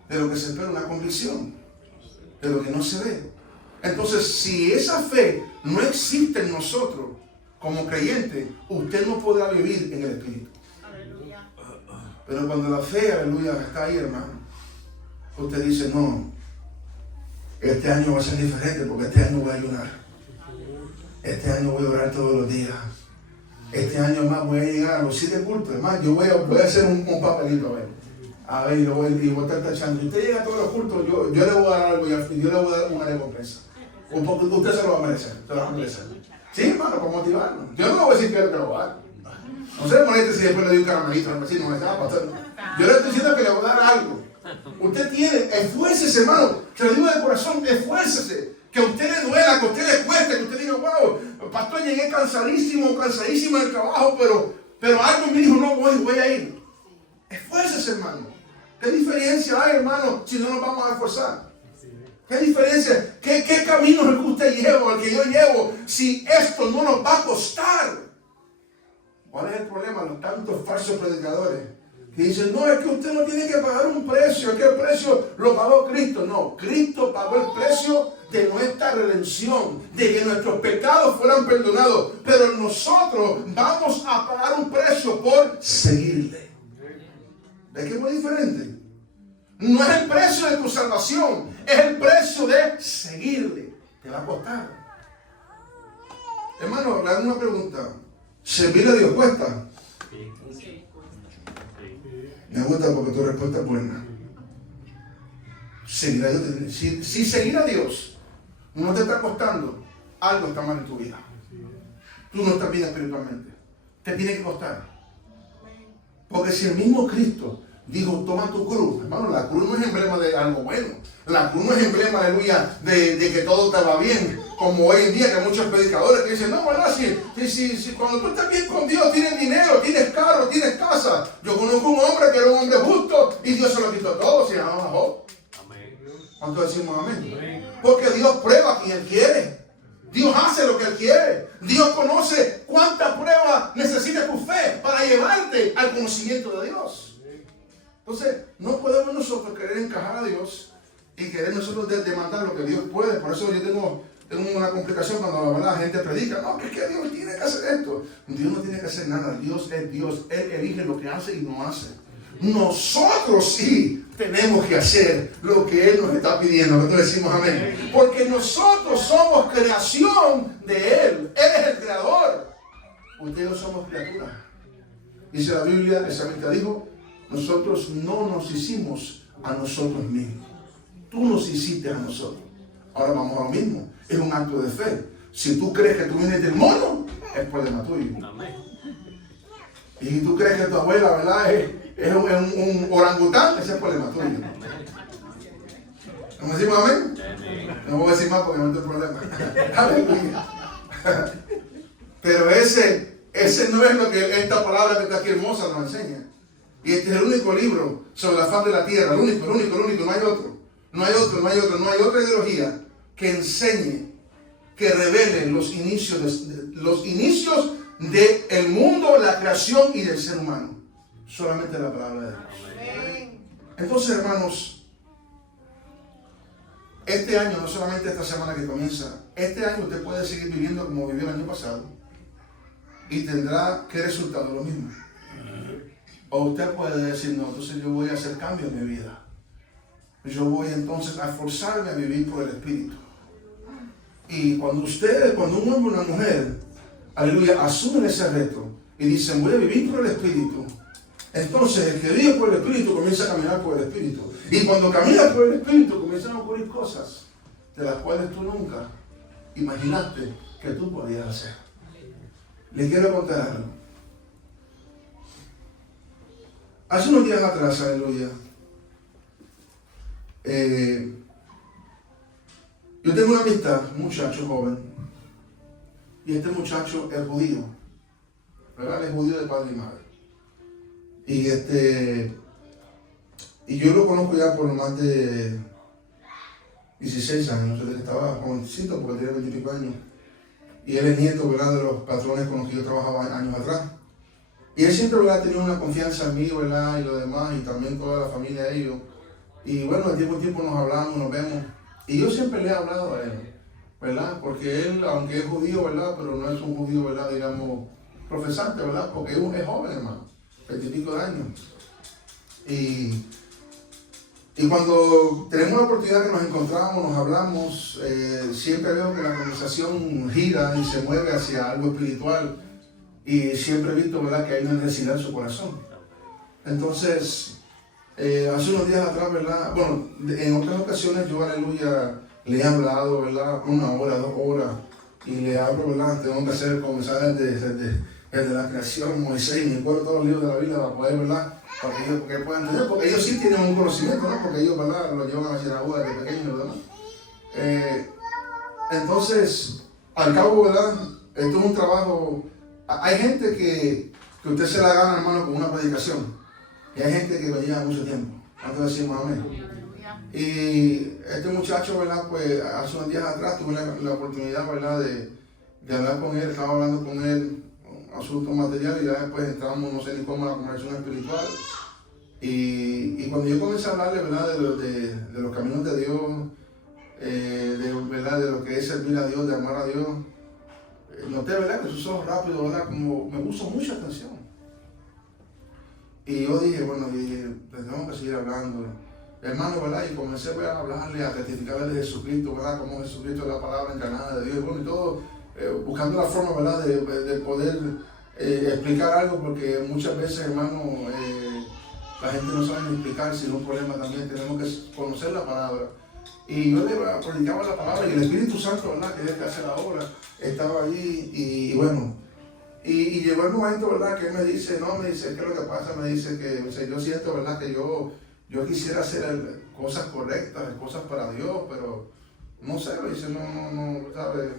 de lo que se espera, una convicción de lo que no se ve. Entonces, si esa fe no existe en nosotros como creyentes, usted no podrá vivir en el Espíritu. Aleluya. Pero cuando la fe, aleluya, está ahí, hermano, usted dice, no, este año va a ser diferente porque este año voy a ayunar. Este año voy a orar todos los días. Este año más voy a llegar a los 7 cultos. Además, yo voy a hacer un papelito, a ver, yo voy a estar tachando. Si usted llega a todos los cultos, yo le voy a dar algo y yo le voy a dar una recompensa. Usted se lo va a merecer. Se lo va a merecer. Sí, hermano, para motivarnos. Yo no le voy a decir que lo va a dar. No se moleste si después le doy un caramelito al vecino. Yo le estoy diciendo que le voy a dar algo. Usted tiene, esfuércese, hermano. Se lo digo de corazón, esfuércese. Que a usted le duela, que a usted le cueste, que usted diga, wow, pastor, llegué cansadísimo del trabajo, pero algo me dijo, no voy a ir. Esfuércese, hermano. ¿Qué diferencia hay, hermano, si no nos vamos a esforzar? ¿Qué diferencia? ¿Qué camino es el que usted lleva, el que yo llevo, si esto no nos va a costar? ¿Cuál es el problema? Los tantos falsos predicadores que dicen, no, es que usted no tiene que pagar un precio, es que el precio lo pagó Cristo. No, Cristo pagó el precio de nuestra redención, de que nuestros pecados fueran perdonados, pero nosotros vamos a pagar un precio por seguirle. ¿Ves que es muy diferente? No es el precio de tu salvación, es el precio de seguirle. Te va a costar. Hermano, le hago una pregunta. ¿Servir a Dios cuesta? Me gusta porque tu respuesta es buena. Seguir a Dios, si seguir a Dios no te está costando, algo está mal en tu vida. Tú no estás bien espiritualmente. Te tiene que costar. Porque si el mismo Cristo dijo, toma tu cruz, hermano, la cruz no es emblema de algo bueno. La cruz no es emblema, aleluya, de que todo te va bien. Como hoy en día que hay muchos predicadores que dicen, no, ¿verdad? Si cuando tú estás bien con Dios, tienes dinero, tienes carro, tienes casa. Yo conozco un hombre que era un hombre justo y Dios se lo quitó todo, se llamaba Job. ¿Cuántos decimos amén? Porque Dios prueba a quien Él quiere. Dios hace lo que Él quiere. Dios conoce cuánta prueba necesita tu fe para llevarte al conocimiento de Dios. Entonces, no podemos nosotros querer encajar a Dios y querer nosotros demandar lo que Dios puede. Por eso yo tengo una complicación cuando la gente predica. No, que es que Dios tiene que hacer esto. Dios no tiene que hacer nada. Dios es Dios. Él elige lo que hace y no hace. Nosotros sí tenemos que hacer lo que Él nos está pidiendo. Nosotros decimos amén. Porque nosotros somos creación de Él. Él es el creador. Ustedes no somos criaturas. Dice la Biblia, el salmista dijo, nosotros no nos hicimos a nosotros mismos. Tú nos hiciste a nosotros. Ahora vamos a lo mismo. Es un acto de fe. Si tú crees que tú vienes del mono, es problema tuyo. Y si tú crees que tu abuela, ¿verdad?, es un orangután, ese es problema tuyo. ¿Cómo decimos amén? No voy a decir más porque no tengo problema. Aleluya. Pero ese no es lo que esta palabra que está aquí hermosa nos enseña. Y este es el único libro sobre la faz de la tierra. El único, no hay otro. No hay otra ideología que enseñe que revele los inicios del mundo, la creación y del ser humano. Solamente la palabra de Dios. Entonces, hermanos, este año, no solamente esta semana que comienza, este año usted puede seguir viviendo como vivió el año pasado y tendrá ¿qué resultado? Lo mismo. O usted puede decir, no, entonces yo voy a hacer cambio en mi vida. Yo voy entonces a forzarme a vivir por el Espíritu. Y cuando un hombre o una mujer, aleluya, asumen ese reto y dicen, voy a vivir por el Espíritu, entonces el que vive por el Espíritu comienza a caminar por el Espíritu. Y cuando camina por el Espíritu comienzan a ocurrir cosas de las cuales tú nunca imaginaste que tú podías hacer. Les quiero contar algo. Hace unos días atrás, aleluya, yo tengo una amistad, un muchacho joven, y este muchacho es judío, ¿verdad? Es judío de padre y madre. Y yo lo conozco ya por más de 16 años, desde que estaba jovencito, porque tiene 20 y pico años. Y él es nieto, ¿verdad?, de los patrones con los que yo trabajaba años atrás. Y él siempre, ¿verdad?, tenía una confianza en mí, ¿verdad?, y lo demás, y también toda la familia de ellos. Y bueno, de tiempo en tiempo nos hablamos, nos vemos. Y yo siempre le he hablado a él, ¿verdad? Porque él, aunque es judío, ¿verdad?, pero no es un judío, ¿verdad?, digamos, profesante, ¿verdad? Porque es joven, hermano, 20 y pico de años. Y cuando tenemos la oportunidad que nos encontramos, nos hablamos, siempre veo que la conversación gira y se mueve hacia algo espiritual. Y siempre he visto, ¿verdad?, que hay una necesidad en su corazón. Entonces, hace unos días atrás, ¿verdad? Bueno, en otras ocasiones yo, aleluya, le he hablado, ¿verdad?, 1 hora, 2 horas. Y le hablo, ¿verdad? Tengo que hacer comenzar desde la creación, Moisés, y me acuerdo todos los libros de la Biblia para poder, ¿verdad?, para que ellos puedan entender, porque ellos sí tienen un conocimiento, ¿no? Porque ellos, ¿verdad?, lo llevan a la sinagoga desde pequeños, ¿verdad? Entonces, al cabo, ¿verdad?, esto es un trabajo. Hay gente que usted se la gana, hermano, con una predicación. Y hay gente que me lleva mucho tiempo. Antes decimos amén. Y este muchacho, ¿verdad?, pues hace unos días atrás tuve la oportunidad, ¿verdad?, de hablar con él. Estaba hablando con él asuntos materiales y ya después entramos, no sé ni cómo, a la conversación espiritual. Y cuando yo comencé a hablarle, ¿verdad?, de los caminos de Dios, ¿verdad?, de lo que es servir a Dios, de amar a Dios, noté, ¿verdad?, que sus ojos rápidos, ¿verdad?, como me puso mucha atención. Y yo dije, bueno, les tengo que seguir hablando, hermano, ¿verdad? Y comencé a hablarle, a testificarle de Jesucristo, ¿verdad?, como Jesucristo es la palabra encarnada de Dios, y bueno, y todo, buscando la forma, ¿verdad?, de poder explicar algo, porque muchas veces, hermano, la gente no sabe explicar, sino un problema también, tenemos que conocer la palabra. Y yo le predicaba la palabra y el Espíritu Santo, ¿verdad?, que es el que hace la obra, estaba allí y bueno, y llegó el momento, ¿verdad?, que él me dice, ¿qué es lo que pasa? Me dice que yo siento, ¿verdad?, que yo quisiera hacer cosas correctas, cosas para Dios, pero no sé, me dice, no, ¿sabes?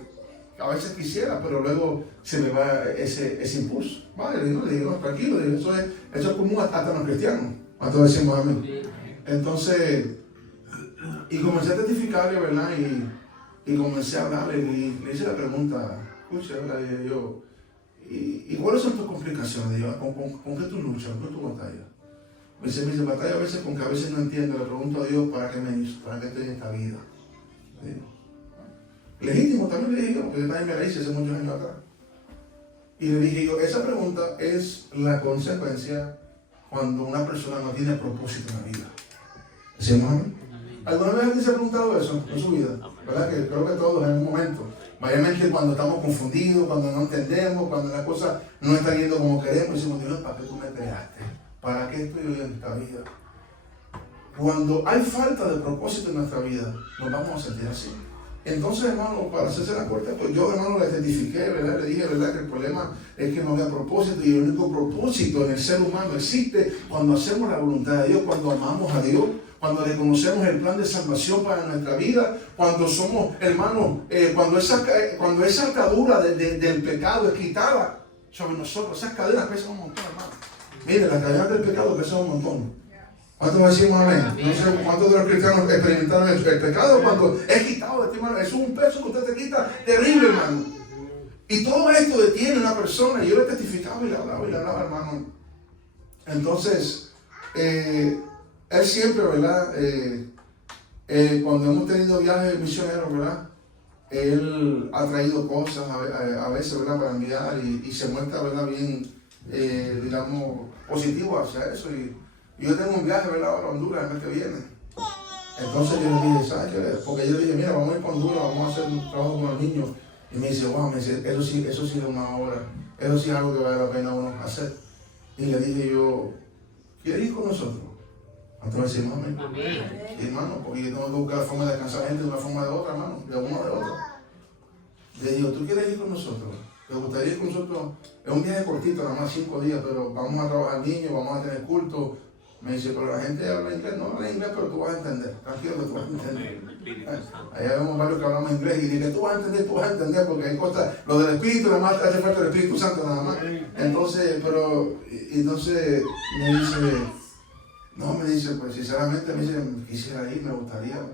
A veces quisiera, pero luego se me va ese impulso. Vale, le digo, no, tranquilo, eso es común hasta los cristianos. ¿Cuántos decimos amén? Entonces, y comencé a testificarle, ¿verdad? Y comencé a hablarle y le hice la pregunta, escucha, ¿verdad? Y dije yo, ¿y cuáles son tus complicaciones? Digo, ¿con qué tú luchas? ¿Con qué tú batallas? Me dice, batalla a veces con que a veces no entiendo. Le pregunto a Dios, ¿para qué me hizo? ¿Para qué estoy en esta vida? ¿Sí? Legítimo también le dije yo, porque yo también me la hice hace muchos años atrás. Y le dije yo, esa pregunta es la consecuencia cuando una persona no tiene propósito en la vida. ¿Decimos amén? ¿Alguna vez alguien se ha preguntado eso en su vida? ¿Verdad? Que creo que todos en algún momento. Mayormente cuando estamos confundidos, cuando no entendemos, cuando las cosas no están yendo como queremos, decimos, Dios, ¿para qué tú me creaste? ¿Para qué estoy yo en esta vida? Cuando hay falta de propósito en nuestra vida, nos vamos a sentir así. Entonces, hermano, para hacerse la corta, pues yo, hermano, le identifiqué, ¿verdad? Le dije, ¿verdad?, que el problema es que no había propósito, y el único propósito en el ser humano existe cuando hacemos la voluntad de Dios, cuando amamos a Dios, cuando reconocemos el plan de salvación para nuestra vida, cuando somos, hermanos, cuando esa atadura del pecado es quitada sobre nosotros. Esas cadenas pesan un montón, hermano. Mire, las cadenas del pecado pesan un montón. ¿Cuántos decimos amén? No sé cuántos de los cristianos experimentaron el pecado cuando es quitado de ti, hermano. Es un peso que usted te quita terrible, hermano. Y todo esto detiene a una persona. Y yo le testificaba y le hablaba, hermano. Entonces, él siempre, ¿verdad? Cuando hemos tenido viajes misioneros, ¿verdad? Él ha traído cosas a veces, ¿verdad? Para enviar y se muestra, ¿verdad? Bien, digamos, positivo hacia eso. Y yo tengo un viaje, ¿verdad? Ahora a Honduras el mes que viene. Entonces yo le dije, ¿sabes qué? Porque yo le dije, mira, vamos a ir para Honduras, vamos a hacer un trabajo con los niños. Y me dice, wow, eso sí es una obra. Eso sí es algo que vale la pena uno hacer. Y le dije yo, ¿quieres ir con nosotros? Entonces decimos, amén. Y hermano, porque yo tengo que buscar la forma de alcanzar a gente de una forma o de otra, hermano, de una o de otra. Le digo, ¿tú quieres ir con nosotros? ¿Te gustaría ir con nosotros? Es un viaje cortito, nada más 5 días, pero vamos a trabajar niños, vamos a tener culto. Me dice, pero la gente habla inglés, no habla inglés, pero tú vas a entender. Tranquilo que tú vas a entender. Allá vemos varios que hablamos inglés y dije, tú vas a entender, porque hay cosas, lo del Espíritu, nada más hace falta el Espíritu Santo, nada más. Entonces, entonces me dice, no, me dice, pues sinceramente, me dice, quisiera ir, me gustaría.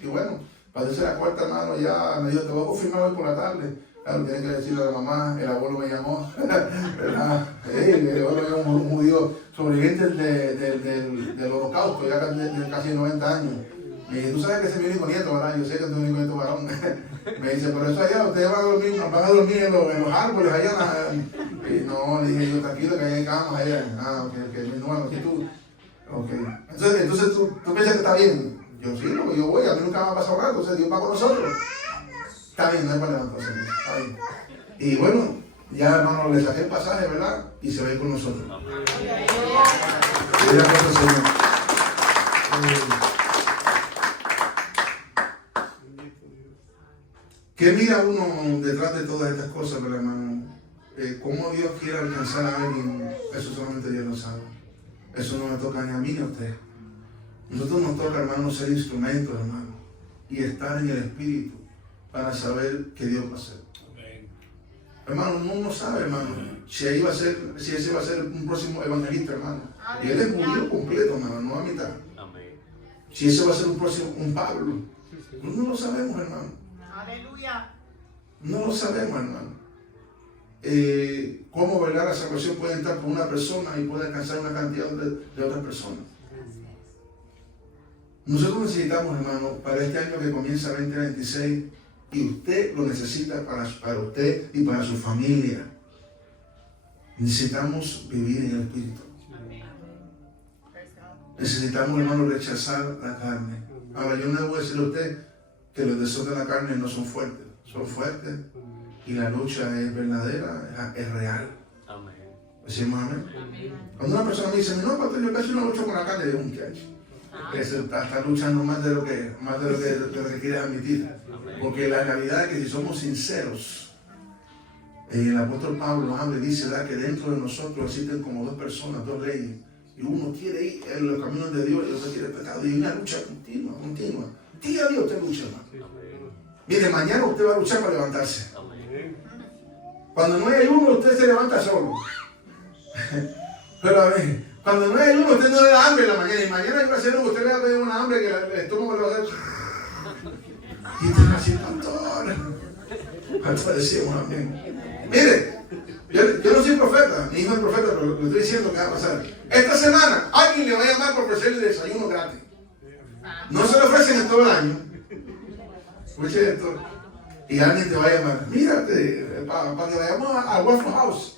Y bueno, para decir la cuarta, hermano, ya me dijo, te voy a confirmar hoy por la tarde. Claro, tiene que decirle a la mamá, el abuelo me llamó, ¿verdad? El abuelo era un judío sobreviviente del holocausto, ya casi 90 años. Me dice, tú sabes que ese es mi único nieto, ¿verdad? Yo sé que es tu único nieto varón. Me dice, pero eso allá, ustedes van a dormir en los árboles allá. Y no, le dije yo, tranquilo, que hay camas allá. Que no, aquí tú. Ok. Entonces ¿tú piensas que está bien? Yo sí, porque yo voy, a mí nunca me ha pasado nada, entonces Dios va con nosotros. Está bien, no hay problema, entonces, está bien. Y bueno, ya hermano, le saqué el pasaje, ¿verdad? Y se ve con nosotros. Señor. ¿Qué mira uno detrás de todas estas cosas, ¿verdad, hermano? ¿Cómo Dios quiere alcanzar a alguien? Eso solamente Dios lo sabe. Eso no me toca ni a mí ni a usted. Nosotros nos toca, hermano, ser instrumentos, hermano, y estar en el Espíritu para saber qué Dios va a hacer. Hermano, uno no sabe, hermano, si ese va a ser un próximo evangelista, hermano. Y él es judío completo, hermano, no a mitad. Si ese va a ser un próximo, un Pablo. No lo sabemos, hermano. Aleluya. No lo sabemos, hermano. Cómo, ¿verdad? La salvación puede entrar por una persona y puede alcanzar una cantidad de otras personas. Nosotros necesitamos, hermano, para este año que comienza 2026, y usted lo necesita para usted y para su familia. Necesitamos vivir en el Espíritu. Necesitamos, hermano, rechazar la carne. Ahora, yo no le voy a decir a usted que los deseos de la carne no son fuertes. Son fuertes y la lucha es verdadera, es real. Decimos amén. Cuando una persona me dice, no, pastor, yo casi no lucho con la carne, de un muchacho. Está luchando más de lo que quiere admitir. Porque la realidad es que si somos sinceros, el apóstol Pablo habla y dice que dentro de nosotros existen como dos personas, dos leyes. Y uno quiere ir en los caminos de Dios y otro quiere el pecado. Y hay una lucha continua. Día a día usted lucha, hermano. Mire, mañana usted va a luchar para levantarse. Cuando no hay ayuno, usted se levanta solo. Pero a ver, cuando no hay ayuno, usted no le da hambre en la mañana. Y mañana yo va a hacer usted le va a pedir una hambre que el estómago le va a hacer. Y usted va a decir, pastor, decimos amén. Mire, yo no soy profeta, mi hijo es profeta, pero le estoy diciendo que va a pasar. Esta semana alguien le va a llamar por ofrecerle desayuno gratis. No se lo ofrecen en todo el año. Escuche esto. Y alguien te va a llamar, mírate, para que vayamos a Waffle House.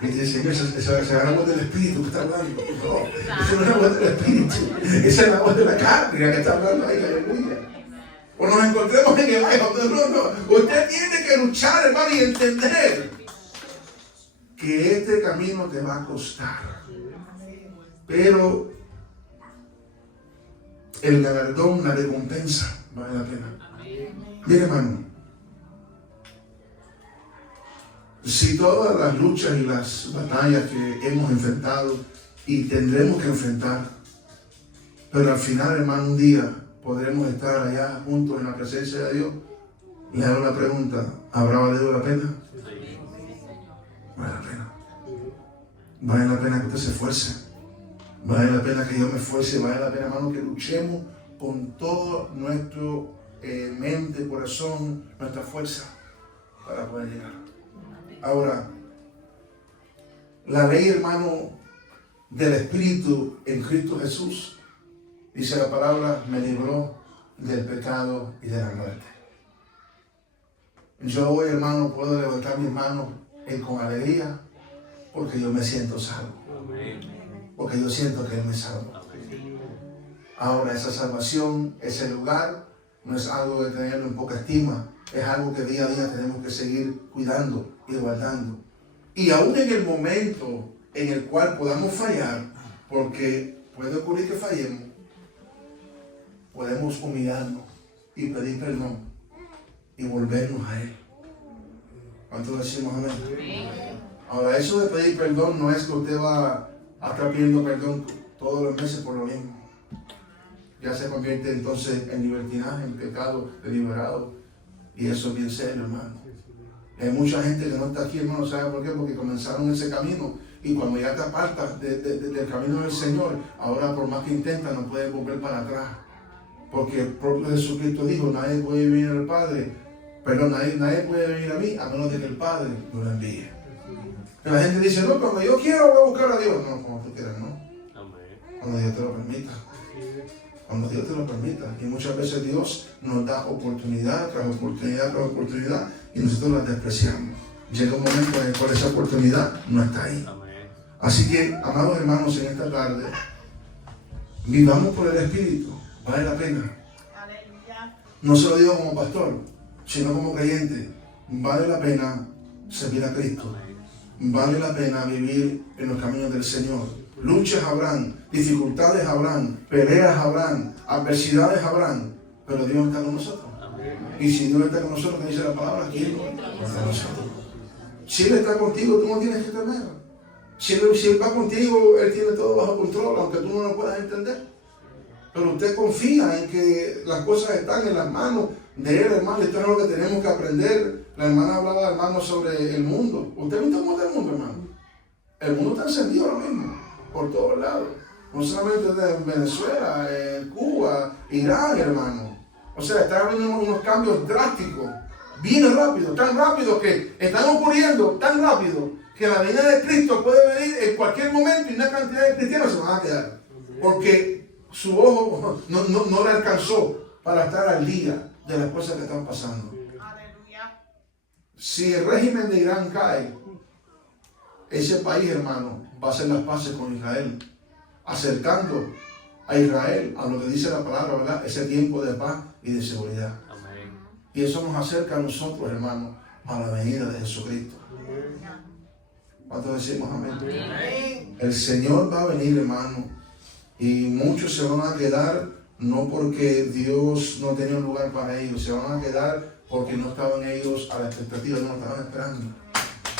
Y dice, Señor, esa es la voz del Espíritu que está hablando. No, esa no es la voz del Espíritu. Esa es la voz de la carne que está hablando ahí, aleluya. O nos encontremos en el aire. No. Usted tiene que luchar, hermano, y entender que este camino te va a costar. Pero el galardón, la recompensa, vale la pena. Mire, hermano, si todas las luchas y las batallas que hemos enfrentado y tendremos que enfrentar, pero al final, hermano, un día podremos estar allá juntos en la presencia de Dios, le hago la pregunta, ¿habrá valido la pena? Vale la pena. Vale la pena que usted se esfuerce. Vale la pena que yo me esfuerce, vale la pena, hermano, que luchemos con todo nuestro mente, corazón, nuestra fuerza para poder llegar. Ahora, la ley, hermano, del Espíritu en Cristo Jesús, dice la palabra, me libró del pecado y de la muerte. Yo hoy, hermano, puedo levantar mis manos con alegría porque yo me siento salvo. Porque yo siento que Él me salva. Ahora, esa salvación, ese lugar, no es algo de tenerlo en poca estima, es algo que día a día tenemos que seguir cuidando y guardando. Y aún en el momento en el cual podamos fallar, porque puede ocurrir que fallemos, podemos humillarnos y pedir perdón y volvernos a Él. ¿Cuántos decimos amén? Ahora, eso de pedir perdón no es que usted va a estar pidiendo perdón todos los meses por lo mismo. Ya se convierte entonces en libertinaje, en pecado deliberado. Y eso es bien serio, hermano. Hay mucha gente que no está aquí, hermano, ¿sabe por qué? Porque comenzaron ese camino. Y cuando ya te apartas del camino del Señor, ahora por más que intentan, no pueden volver para atrás. Porque el propio Jesucristo dijo, nadie puede venir al Padre, pero nadie puede venir a mí a menos de que el Padre no lo envíe. Y la gente dice, no, cuando yo quiero voy a buscar a Dios. No, como tú quieras, no. Cuando Dios te lo permita. Cuando Dios te lo permita. Y muchas veces Dios nos da oportunidad tras oportunidad tras oportunidad y nosotros las despreciamos. Llega un momento en el cual esa oportunidad no está ahí. Así que, amados hermanos, en esta tarde, vivamos por el Espíritu. Vale la pena. No se lo digo como pastor, sino como creyente. Vale la pena servir a Cristo. Vale la pena vivir en los caminos del Señor. Luchas habrán, dificultades habrán, peleas habrán, adversidades habrán, pero Dios está con nosotros. Y si Dios está con nosotros, ¿qué dice la palabra? ¿Quién no está con nosotros? Si Él está contigo, tú no tienes que temer. Si Él va contigo, Él tiene todo bajo control, aunque tú no lo puedas entender. Pero usted confía en que las cosas están en las manos de Él, hermano. Esto es lo que tenemos que aprender. La hermana hablaba, hermano, sobre el mundo. ¿Usted viste cómo está el mundo, hermano? El mundo está encendido ahora mismo, por todos lados. No solamente de Venezuela, Cuba, Irán, hermano. O sea, están habiendo unos cambios drásticos, bien rápidos, tan rápidos que están ocurriendo, tan rápido, que la venida de Cristo puede venir en cualquier momento y una cantidad de cristianos se van a quedar. Porque su ojo no le alcanzó para estar al día de las cosas que están pasando. Si el régimen de Irán cae, ese país, hermano, va a hacer las paces con Israel, acercando a Israel a lo que dice la palabra, ¿verdad? Ese tiempo de paz y de seguridad. Amén. Y eso nos acerca a nosotros, hermano, a la venida de Jesucristo. ¿Cuántos decimos amén? Amén? El Señor va a venir, hermano, y muchos se van a quedar no porque Dios no tenía un lugar para ellos, se van a quedar porque no estaban ellos a la expectativa, no estaban esperando.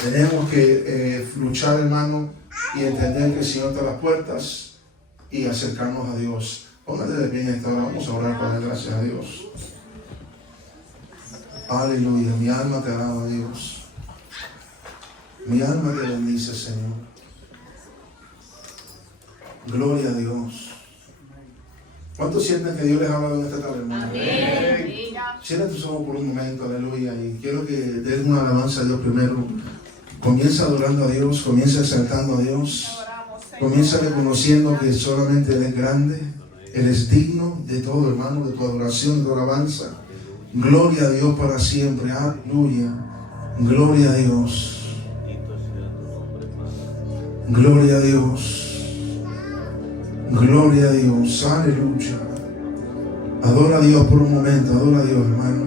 Tenemos que luchar, hermano, y entender que el Señor está a las puertas y acercarnos a Dios. Póngate de pie en esta hora, vamos a orar para dar gracias a Dios. Aleluya, mi alma te alaba, Dios. Mi alma te bendice, Señor. Gloria a Dios. ¿Cuántos sienten que Dios les ha hablado en esta tarde, hermano? Amén. Cierra tus ojos por un momento, aleluya. Y quiero que den una alabanza a Dios primero. Comienza adorando a Dios, comienza exaltando a Dios. Comienza reconociendo que solamente Él es grande. Él es digno de todo, hermano, de tu adoración, de tu alabanza. Gloria a Dios para siempre. Aleluya. Gloria a Dios. Gloria a Dios. Gloria a Dios, aleluya. Adora a Dios por un momento, adora a Dios, hermano.